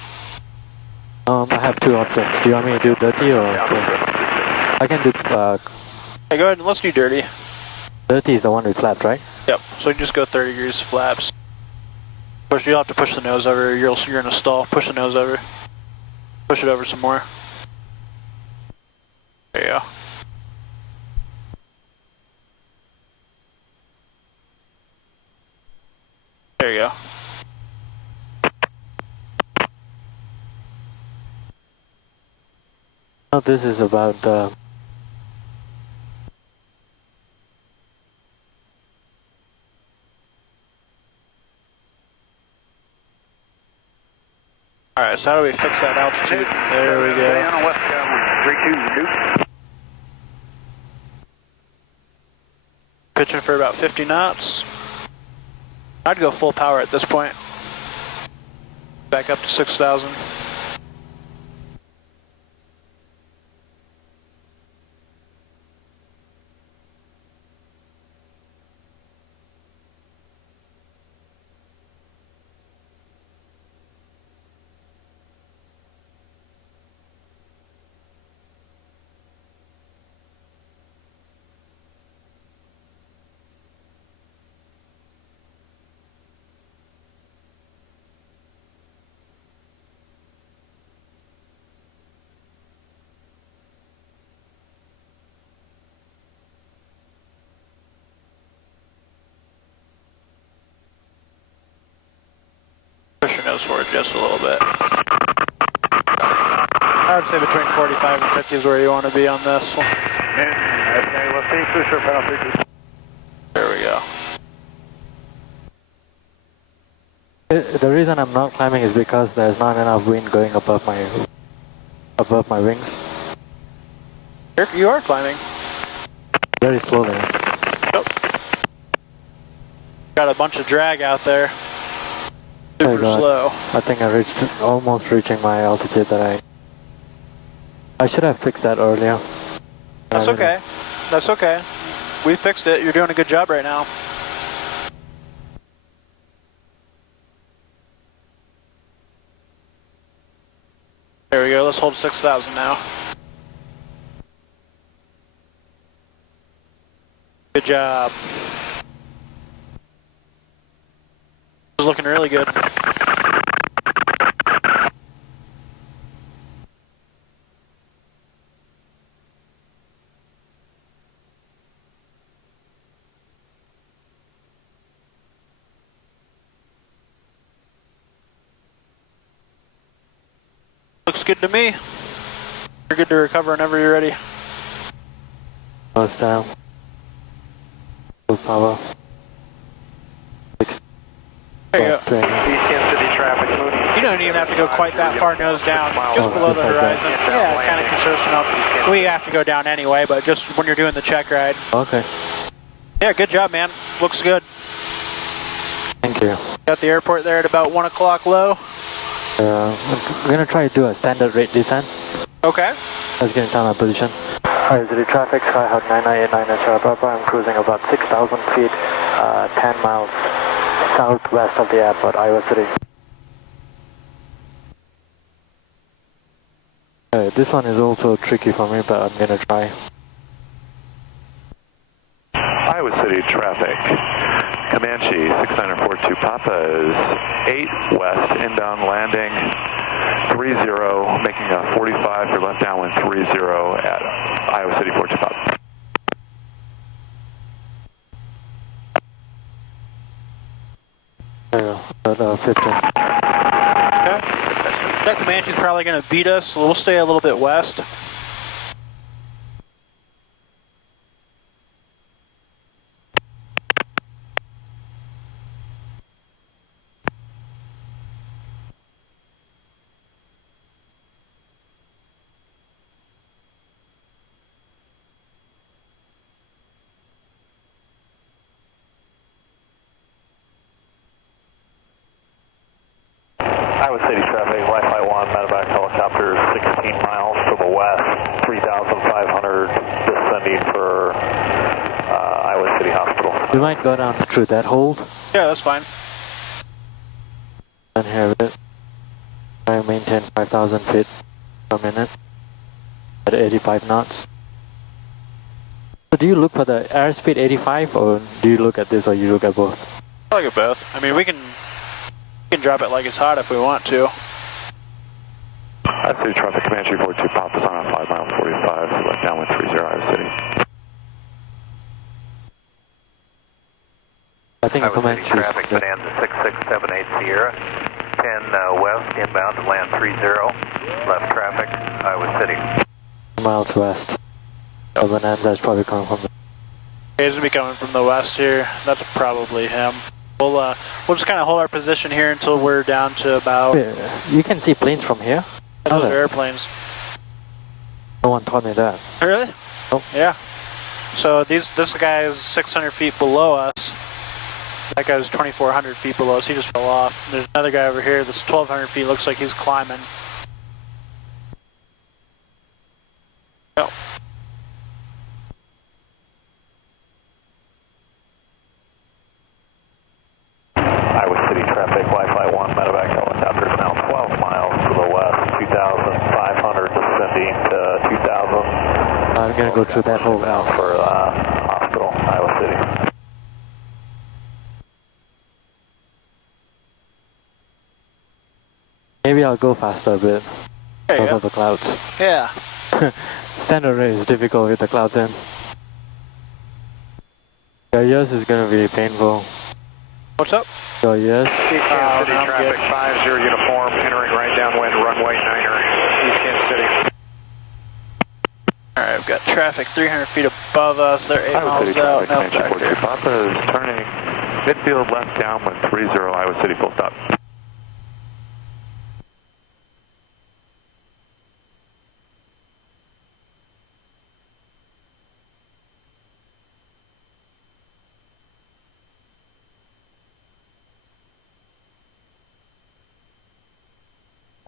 I have 2 options. Do you want me to do dirty or? I can do. Hey, go ahead. Let's do dirty. Dirty is the one with flaps, right? Yep. So you just go 30 degrees flaps. You'll have to push the nose over. You're in a stall. Push the nose over. Push it over some more. There you go. There you go. Now this is about Alright, so how do we fix that altitude? There we go. Pitching for about 50 knots. I'd go full power at this point. Back up to 6,000. Push your nose forward just a little bit. I would say between 45 and 50 is where you want to be on this one. There we go. The reason I'm not climbing is because there's not enough wind going above my wings. You are climbing. Very slowly. Yep. Got a bunch of drag out there. Super slow. I think I almost reaching my altitude that I should have fixed that earlier. That's okay. That's okay. We fixed it. You're doing a good job right now. There we go. Let's hold 6,000 now. Good job. This is looking really good. Looks good to me. You're good to recover whenever you're ready. Nose down. Full power. There you go. You don't even have to go quite that far nose down, just below the horizon. Yeah, it kind of conserves some altitude. We have to go down anyway, but just when you're doing the check ride. Okay. Yeah, good job, man. Looks good. Thank you. Got the airport there at about 1 o'clock low. I'm gonna try to do a standard rate descent. Okay. Let's get into my position. Alright, City traffic, Skyhawk 9989 Sierra Papa. I'm cruising about 6,000 feet, 10 miles southwest of the airport, Iowa City. This one is also tricky for me, but I'm gonna try. Iowa City traffic, Comanche 6942 Papa is 8 west, inbound landing 30, making a 45 for left downwind 30 at Iowa City 42 Papa. At 15. Okay. That Comanche's probably going to beat us, so we'll stay a little bit west. Iowa City traffic, Wi-Fi 1, medevac helicopter 16 miles to the west, 3,500 descending for Iowa City Hospital. We might go down through that hold. Yeah, that's fine. And here it. Try and maintain 5,000 feet per minute at 85 knots. So do you look for the airspeed 85 or do you look at this or you look at both? I like it both. I mean, we can drop it like it's hot if we want to. Iowa City traffic, Comanche 42 Papa's on a 5 mile 45, left downwind 30 Iowa City. I think Comanche is traffic, Bonanza 6678 Sierra, 10 west, inbound to land 30, left traffic, Iowa City. miles west. So Bonanza is probably coming from the... He's going to be coming from the west here. That's probably him. We'll just kind of hold our position here until we're down to about... You can see planes from here? Those are airplanes. No one taught me that. Really? Nope. Yeah. So this guy is 600 feet below us. That guy's 2,400 feet below us. He just fell off. There's another guy over here that's 1,200 feet. Looks like he's climbing. Oh. Iowa City traffic, Wi-Fi 1, medevac helicopter is now 12 miles to the west, 2,500 descending to 2,000. I'm going to go through that hole now. For hospital, Iowa City. Maybe I'll go faster a bit because of the clouds. Yeah. Standard rate is difficult with the clouds in. Your ears is going to be painful. What's up? Your ears? East Kansas City traffic, 50 uniform, entering right downwind, runway 9er, East Kansas City. Alright, we've got traffic 300 feet above us. They're 8 miles out. No factor. Papa is turning midfield left downwind 30 Iowa City, full stop.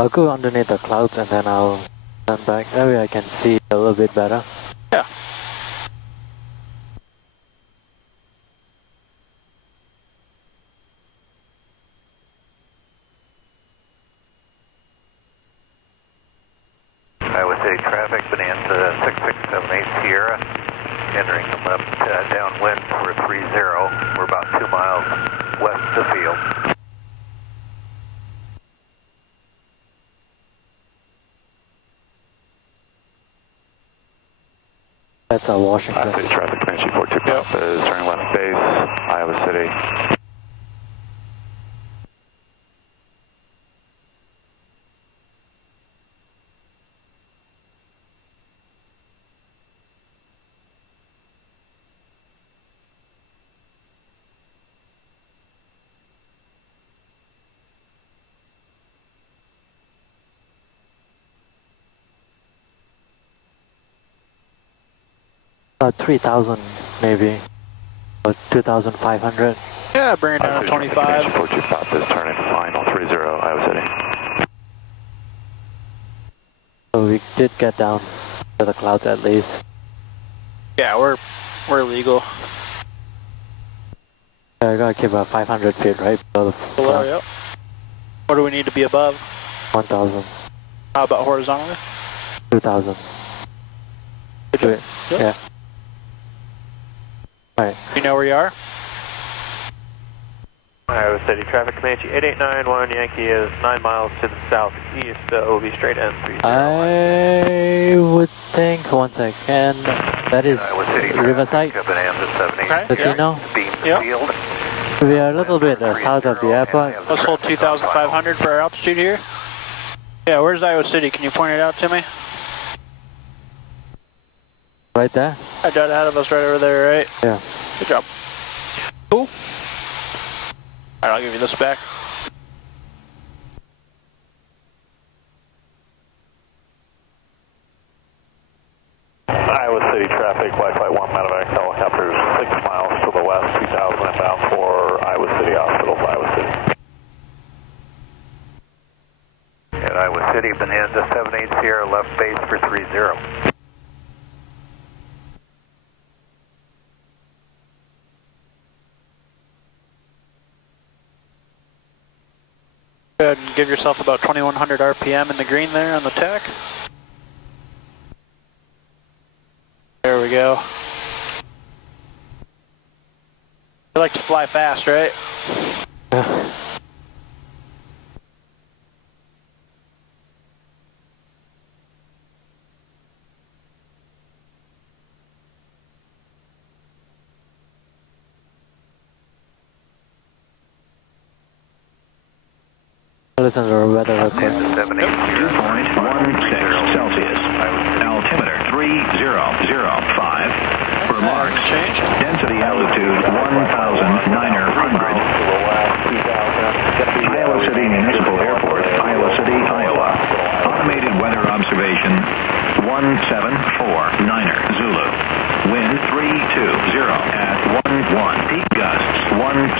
I'll go underneath the clouds and then I'll turn back. That way I can see a little bit better. Yeah. Iowa City traffic, Bonanza 6678 Sierra, entering the left downwind for 30. We're about 2 miles west of the field. That's our Washington. Iowa City traffic, Comanche 42 Papa is turning left base, Iowa City. About 3,000 maybe, or 2,500. Yeah, bring it down to 25. 42 Papa is turning final 30 Iowa City. So we did get down to the clouds at least. Yeah, we're legal. I gotta keep about 500 feet right below the Below, clouds. yep. What do we need to be above? 1,000, How about horizontally? 2,000. Good job. Yep. Yep. Yeah. Alright. You know where you are? Iowa City traffic, Comanche 8891, Yankee is 9 miles to the southeast, will be straight in 30. I would think, one second, that is Riverside, Okay. Casino. Yep. We are a little bit south of the airport. Let's hold 2,500 for our altitude here. Yeah, where's Iowa City? Can you point it out to me? Right there? I got ahead of us right over there, right? Yeah. Good job. Cool. Alright, I'll give you this back. Iowa City traffic, Wi-Fi 1, medevac helicopters 6 miles to the west, 2000 inbound for Iowa City Hospital, Iowa City. At Iowa City, Bonanza 78 Sierra, left base for 30. Go ahead and give yourself about 2100 RPM in the green there on the tack. There we go. You like to fly fast, right? Listen to the weather report. 2.16 Celsius. Altimeter 3005. Remarks. Changed. Density altitude 1,900. Iowa City Municipal Airport, Iowa City, Iowa. Automated weather observation 1749er Zulu. Wind 320 at 11. Peak gusts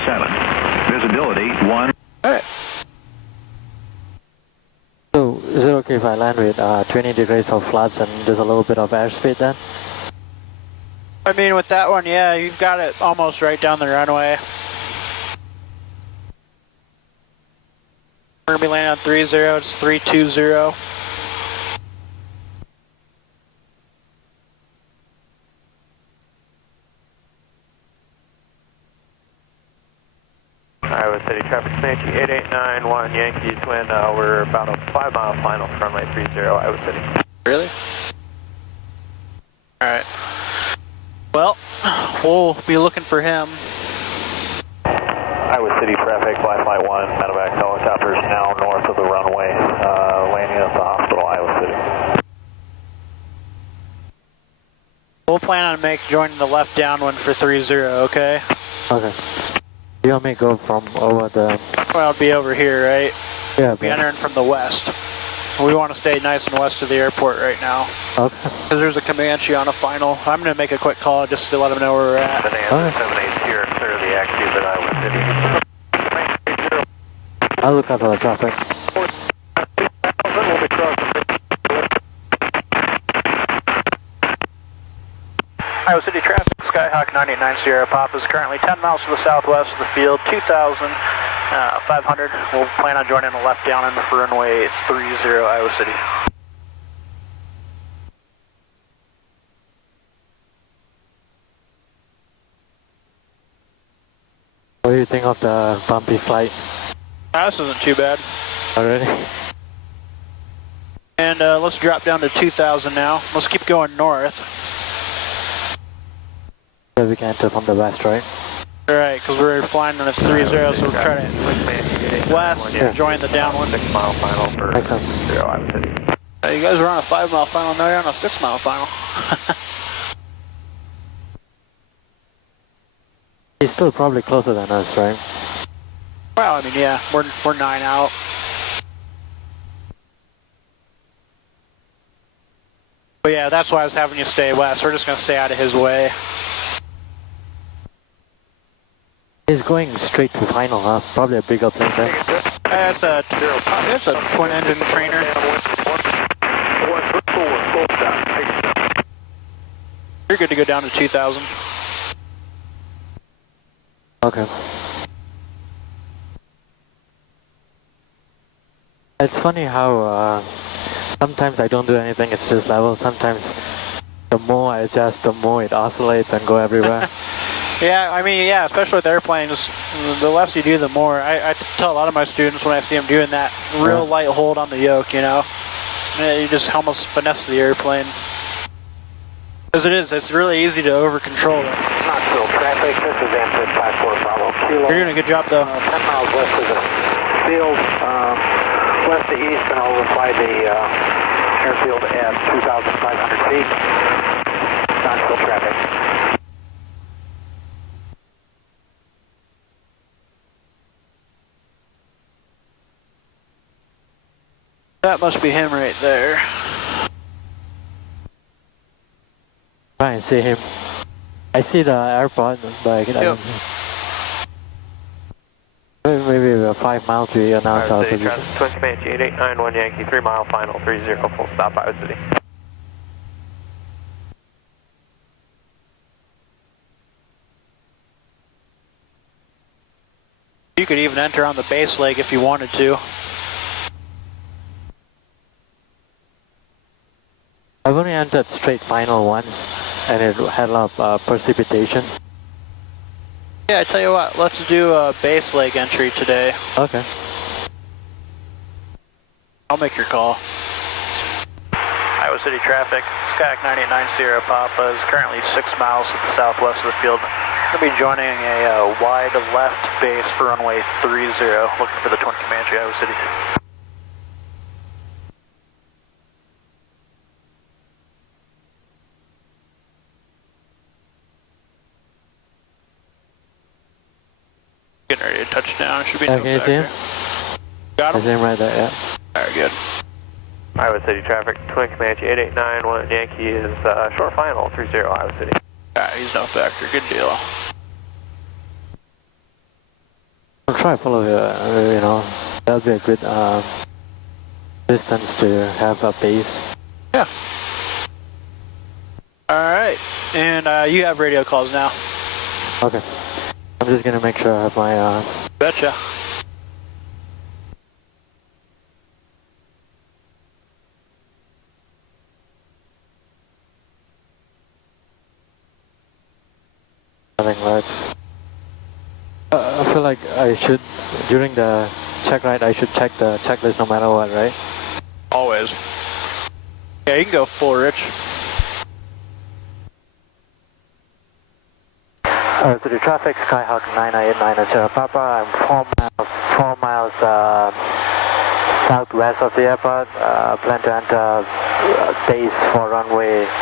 17. Visibility 1. Alright. So, is it okay if I land with 20 degrees of flaps and there's a little bit of airspeed then? I mean, with that one, yeah, you've got it almost right down the runway. We're going to be landing on 30, it's 320. Iowa City traffic, Comanche 8891, Yankees wind, we're about a 5 mile final for runway 30, Iowa City. Really? Alright. Well, we'll be looking for him. Iowa City traffic, Wi-Fi 1, medevac helicopters now north of the runway, landing at the hospital, Iowa City. We'll plan on joining the left downwind for 30, okay? Okay. You want me to go from over the... Well, it'll be over here, right? Yeah, We'll be entering from the west. We want to stay nice and west of the airport right now. Okay. Because there's a Comanche on a final. I'm going to make a quick call just to let them know where we're at. Bonanza 78 Sierra, clear the active at Iowa City. I'll look out for the traffic. Iowa City traffic, Skyhawk 989 Sierra Pop is currently 10 miles to the southwest of the field, 2,500. We'll plan on joining the left down in for runway 30, Iowa City. What do you think of the bumpy flight? This isn't too bad. Already? And let's drop down to 2,000 now. Let's keep going north. So we can enter from the west, right? Alright, because we're flying on a 30, so we'll try to west and join the downwind. 6 mile final for Makes sense. 30, Iowa City. You guys were on a 5 mile final, now you're on a 6 mile final. He's still probably closer than us, right? Well, I mean, yeah, we're 9 out. But yeah, that's why I was having you stay west. We're just going to stay out of his way. He's going straight to final, huh? Probably a bigger plane, right? It's a twin engine trainer. You're good to go down to 2,000. Okay. It's funny how sometimes I don't do anything, it's just level. Sometimes the more I adjust, the more it oscillates and go everywhere. Yeah, I mean, yeah, especially with airplanes, the less you do, the more. I tell a lot of my students when I see them doing that real light hold on the yoke, you know, you just almost finesse the airplane. Because it's really easy to over control it. Knoxville traffic, this is Amtrak Passport Bravo Kilo. You're doing a good job though. 10 miles west of the field, west to east, and over by the airfield at 2,500 feet. Knoxville traffic. That must be him right there. Try and see him. I see the airport, but Yep. Maybe we're 5 miles to announce our position. Twin Comanche 8891 Yankee, 3 mile final, 30 full stop, Iowa City. You could even enter on the base leg if you wanted to. I've only entered straight final once, and it had a lot of precipitation. Yeah, I tell you what, let's do a base leg entry today. Okay. I'll make your call. Iowa City traffic, Skyhawk 9890 Papa is currently 6 miles to the southwest of the field. Going to be joining a wide left base for runway 30, looking for the Twin Comanche, Iowa City. Getting ready to touch down. Should be Yeah, no can you see him? Got I him? see him right there, yeah. Alright, good. Iowa City traffic, Twin Comanche 8891 Yankee is short final, 30 Iowa City. Alright, he's no factor. Good deal. I'll try to follow you know, that'll be a good distance to have a base. Yeah. Alright, and you have radio calls now. Okay. I'm just gonna make sure I have my Betcha. running lights. I feel like I should, during the Checkride, I should check the checklist no matter what, right? Always. Yeah, you can go full rich. City traffic, Skyhawk 9989 Papa. I'm 4 miles southwest of the airport. Plan to enter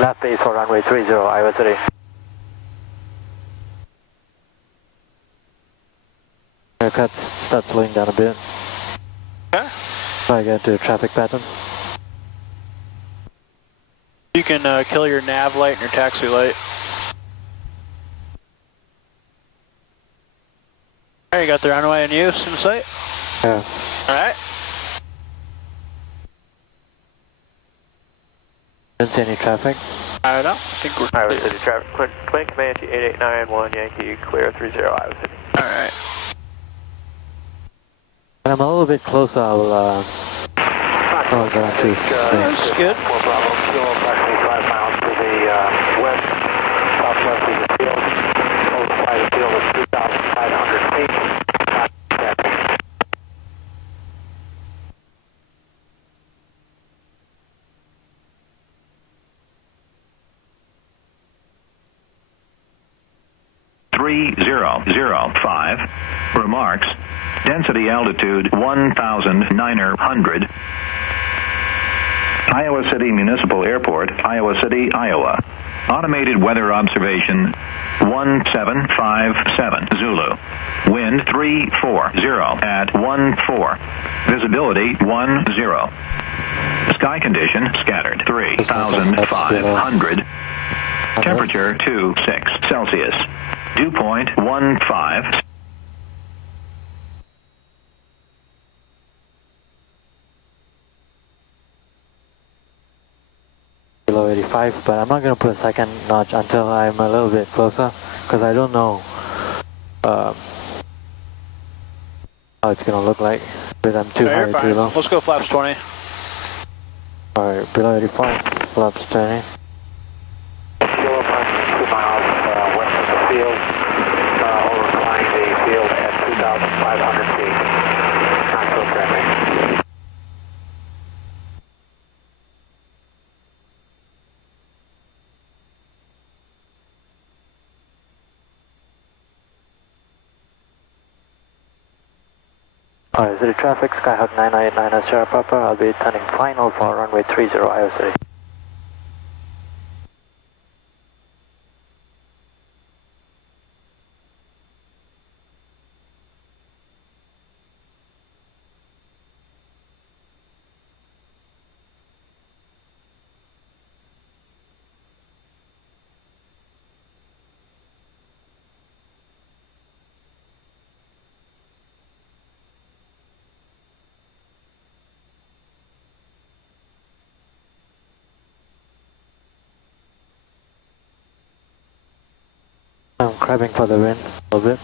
left base for runway 30, Iowa City. Aircraft start slowing down a bit. Okay. Try to get to traffic pattern. You can kill your nav light and your taxi light. Alright, you got the runway in use in sight? Yeah. Alright. Didn't see any traffic. I don't know. I think we're Iowa clear. City traffic, Twin Comanche 8891 Yankee, clear 30 Iowa City. Alright. When I'm a little bit closer, I'll go to That's good. 4 Bravo Kilo, approximately 5 miles to the west, southwest of the field. Over by the field is 2,500 feet. Traffic. Remarks. Density altitude 1,900. Iowa City Municipal Airport, Iowa City, Iowa. Automated weather observation 1757 Zulu. Wind 340 at 14. Visibility 10. Sky condition scattered 3,500. Temperature 26 Celsius. Dew point 15. below 85, but I'm not going to put a second notch until I'm a little bit closer, because I don't know how it's going to look like, whether I'm too high or too low. Let's go flaps 20. Alright, below 85, flaps 20. Kilo, 2 miles west of the field. Iowa City traffic, Skyhawk 989 Sierra Papa. I'll be turning final for runway 30 Iowa City. I'm crabbing for the wind a little bit.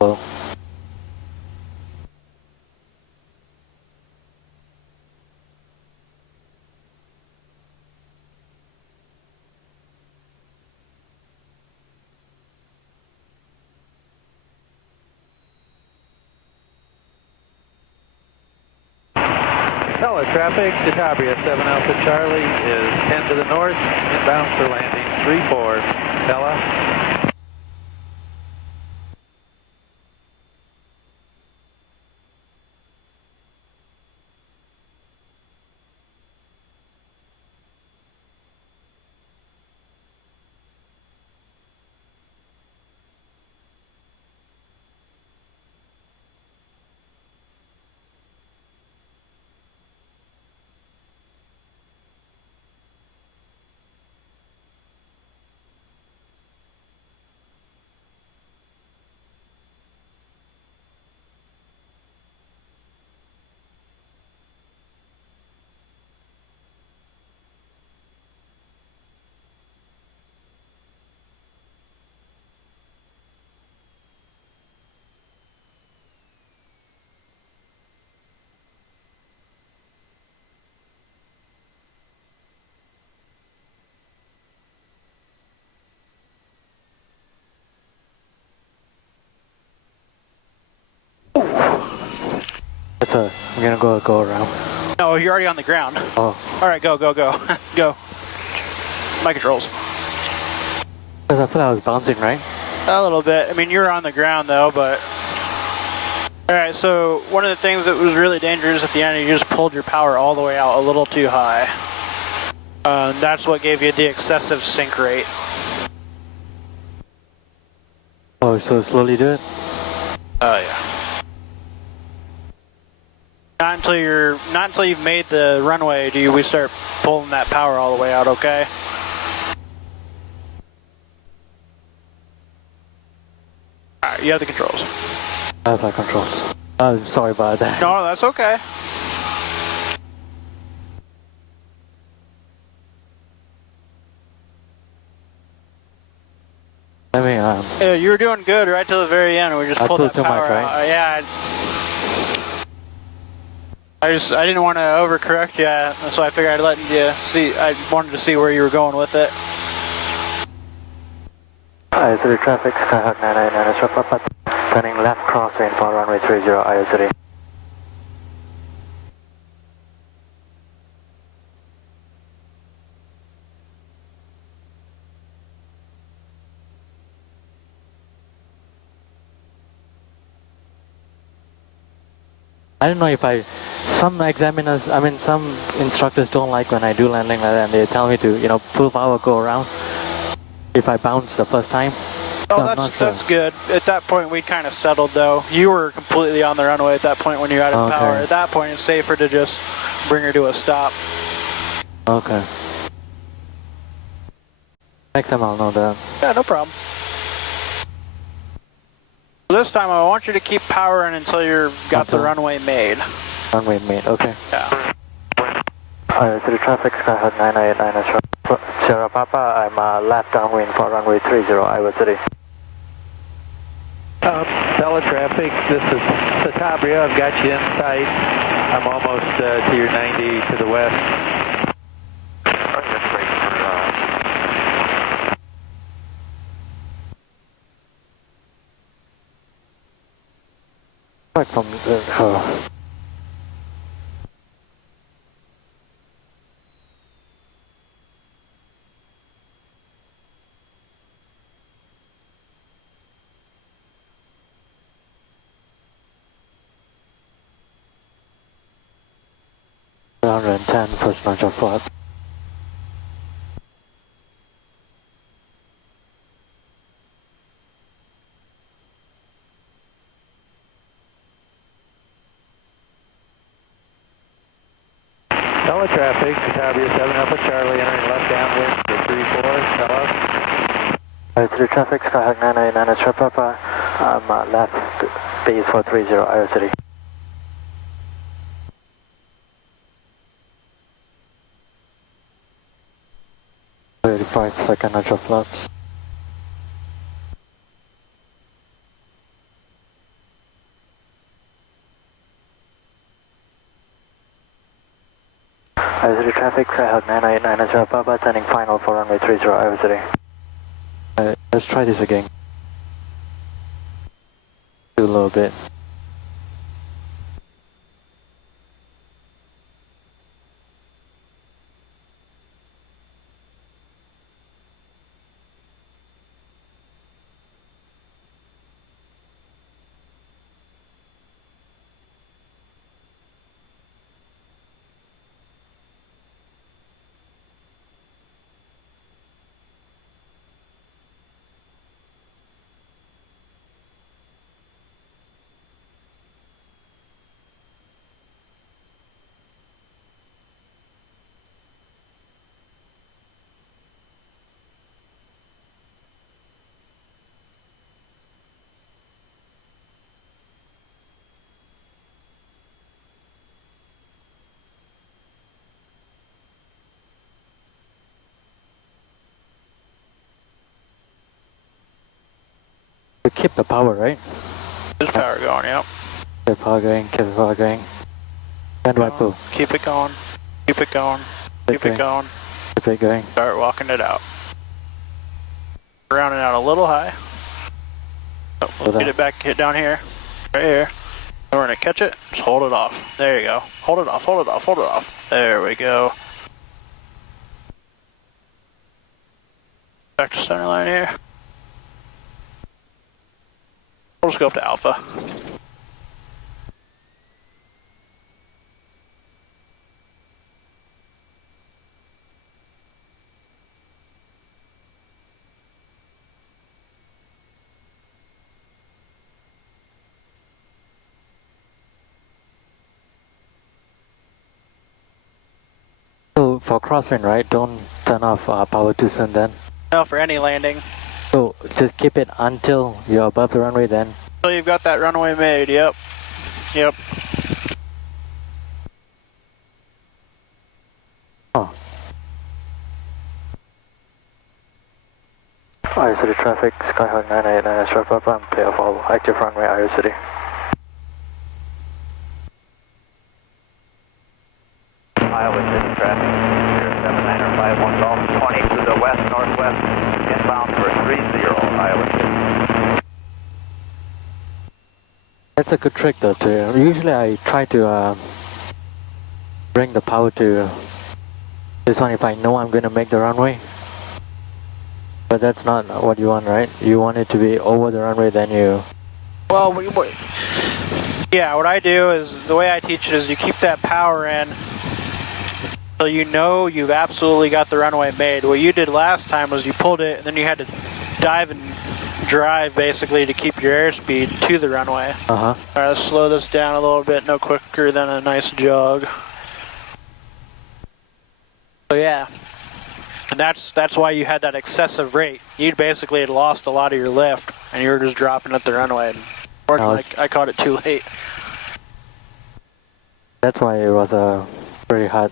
Hello. Hello, traffic. Chatabria 7 Alpha Charlie is 10 to the north, inbound for landing 34. Stella. I'm gonna go around. No, you're already on the ground. Oh. Alright, go. Go. My controls. Because I feel like I was bouncing, right? A little bit. I mean, you're on the ground though, but... Alright, so one of the things that was really dangerous at the end, you just pulled your power all the way out a little too high. That's what gave you the excessive sink rate. Oh, so slowly do it? Oh, yeah. Not until you've made the runway do we start pulling that power all the way out, okay? Alright, you have the controls. I have my controls. I'm sorry about that. No, that's okay. Let me, Yeah, you were doing good right till the very end. We just pulled that too power much, right? out. Yeah. I didn't want to overcorrect you, so I figured I'd let you see. I wanted to see where you were going with it. Iowa City traffic, Skyhawk 999 Sierra Papa, turning left crosswind for runway 30 Iowa City. I don't know if some examiners, some instructors don't like when I do landing like that, and they tell me to, full power, go around. If I bounce the first time. Oh, that's good. At that point, we kind of settled though. You were completely on the runway at that point when you added power. At that point, it's safer to just bring her to a stop. Okay. Next time I'll know that. Yeah, no problem. This time I want you to keep powering until you've got the runway made. Runway made, okay. Yeah. Alright, City traffic, Skyhawk 989 Sierra Papa. I'm left downwind for runway 30 Iowa City. Stella traffic, this is Chatabria. I've got you in sight. I'm almost to your 90 to the west. That's great From 110 first notch of flaps. Tele traffic, Chicago 7 Alpha Charlie, entering left downwind for 34, tele. Iowa City traffic, Skyhawk 999 is Papa. Left base 430, Iowa City. Second notch of flaps. Iowa City traffic, Skyhawk 999 is Papa, turning final for runway 30, Iowa City. Let's try this again. Do a little bit. We keep the power, right? There's power going, yep. Keep the power going, keep the power going. And right pull. Keep it going. Keep it going. Keep it going. Keep it going. Start walking it out. Rounding out a little high. Oh, we'll get it back, hit down here. Right here. And we're gonna catch it, just hold it off. There you go. Hold it off, hold it off, hold it off. There we go. Back to center line here. We'll just go up to Alpha. So for crosswind, right, don't turn off power too soon then. No, for any landing. So just keep it until you're above the runway then. So you've got that runway made, yep. Yep. Oh. Iowa City traffic, Skyhawk 989 is wrap up and pay off all active runway Iowa City. Iowa City traffic, 07951 Golf 20 to the west, northwest, inbound for 30, Iowa City. That's a good trick though too. Usually I try to bring the power to this one if I know I'm going to make the runway. But that's not what you want, right? You want it to be over the runway, then you... Well, yeah, what I do is, the way I teach it is you keep that power in so you know you've absolutely got the runway made. What you did last time was you pulled it and then you had to dive and drive basically to keep your airspeed to the runway. Uh-huh. Alright, let's slow this down a little bit, no quicker than a nice jog. So yeah, and that's why you had that excessive rate. You basically had lost a lot of your lift and you were just dropping at the runway. And fortunately, I caught it too late. That's why it was pretty hot.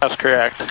That's correct.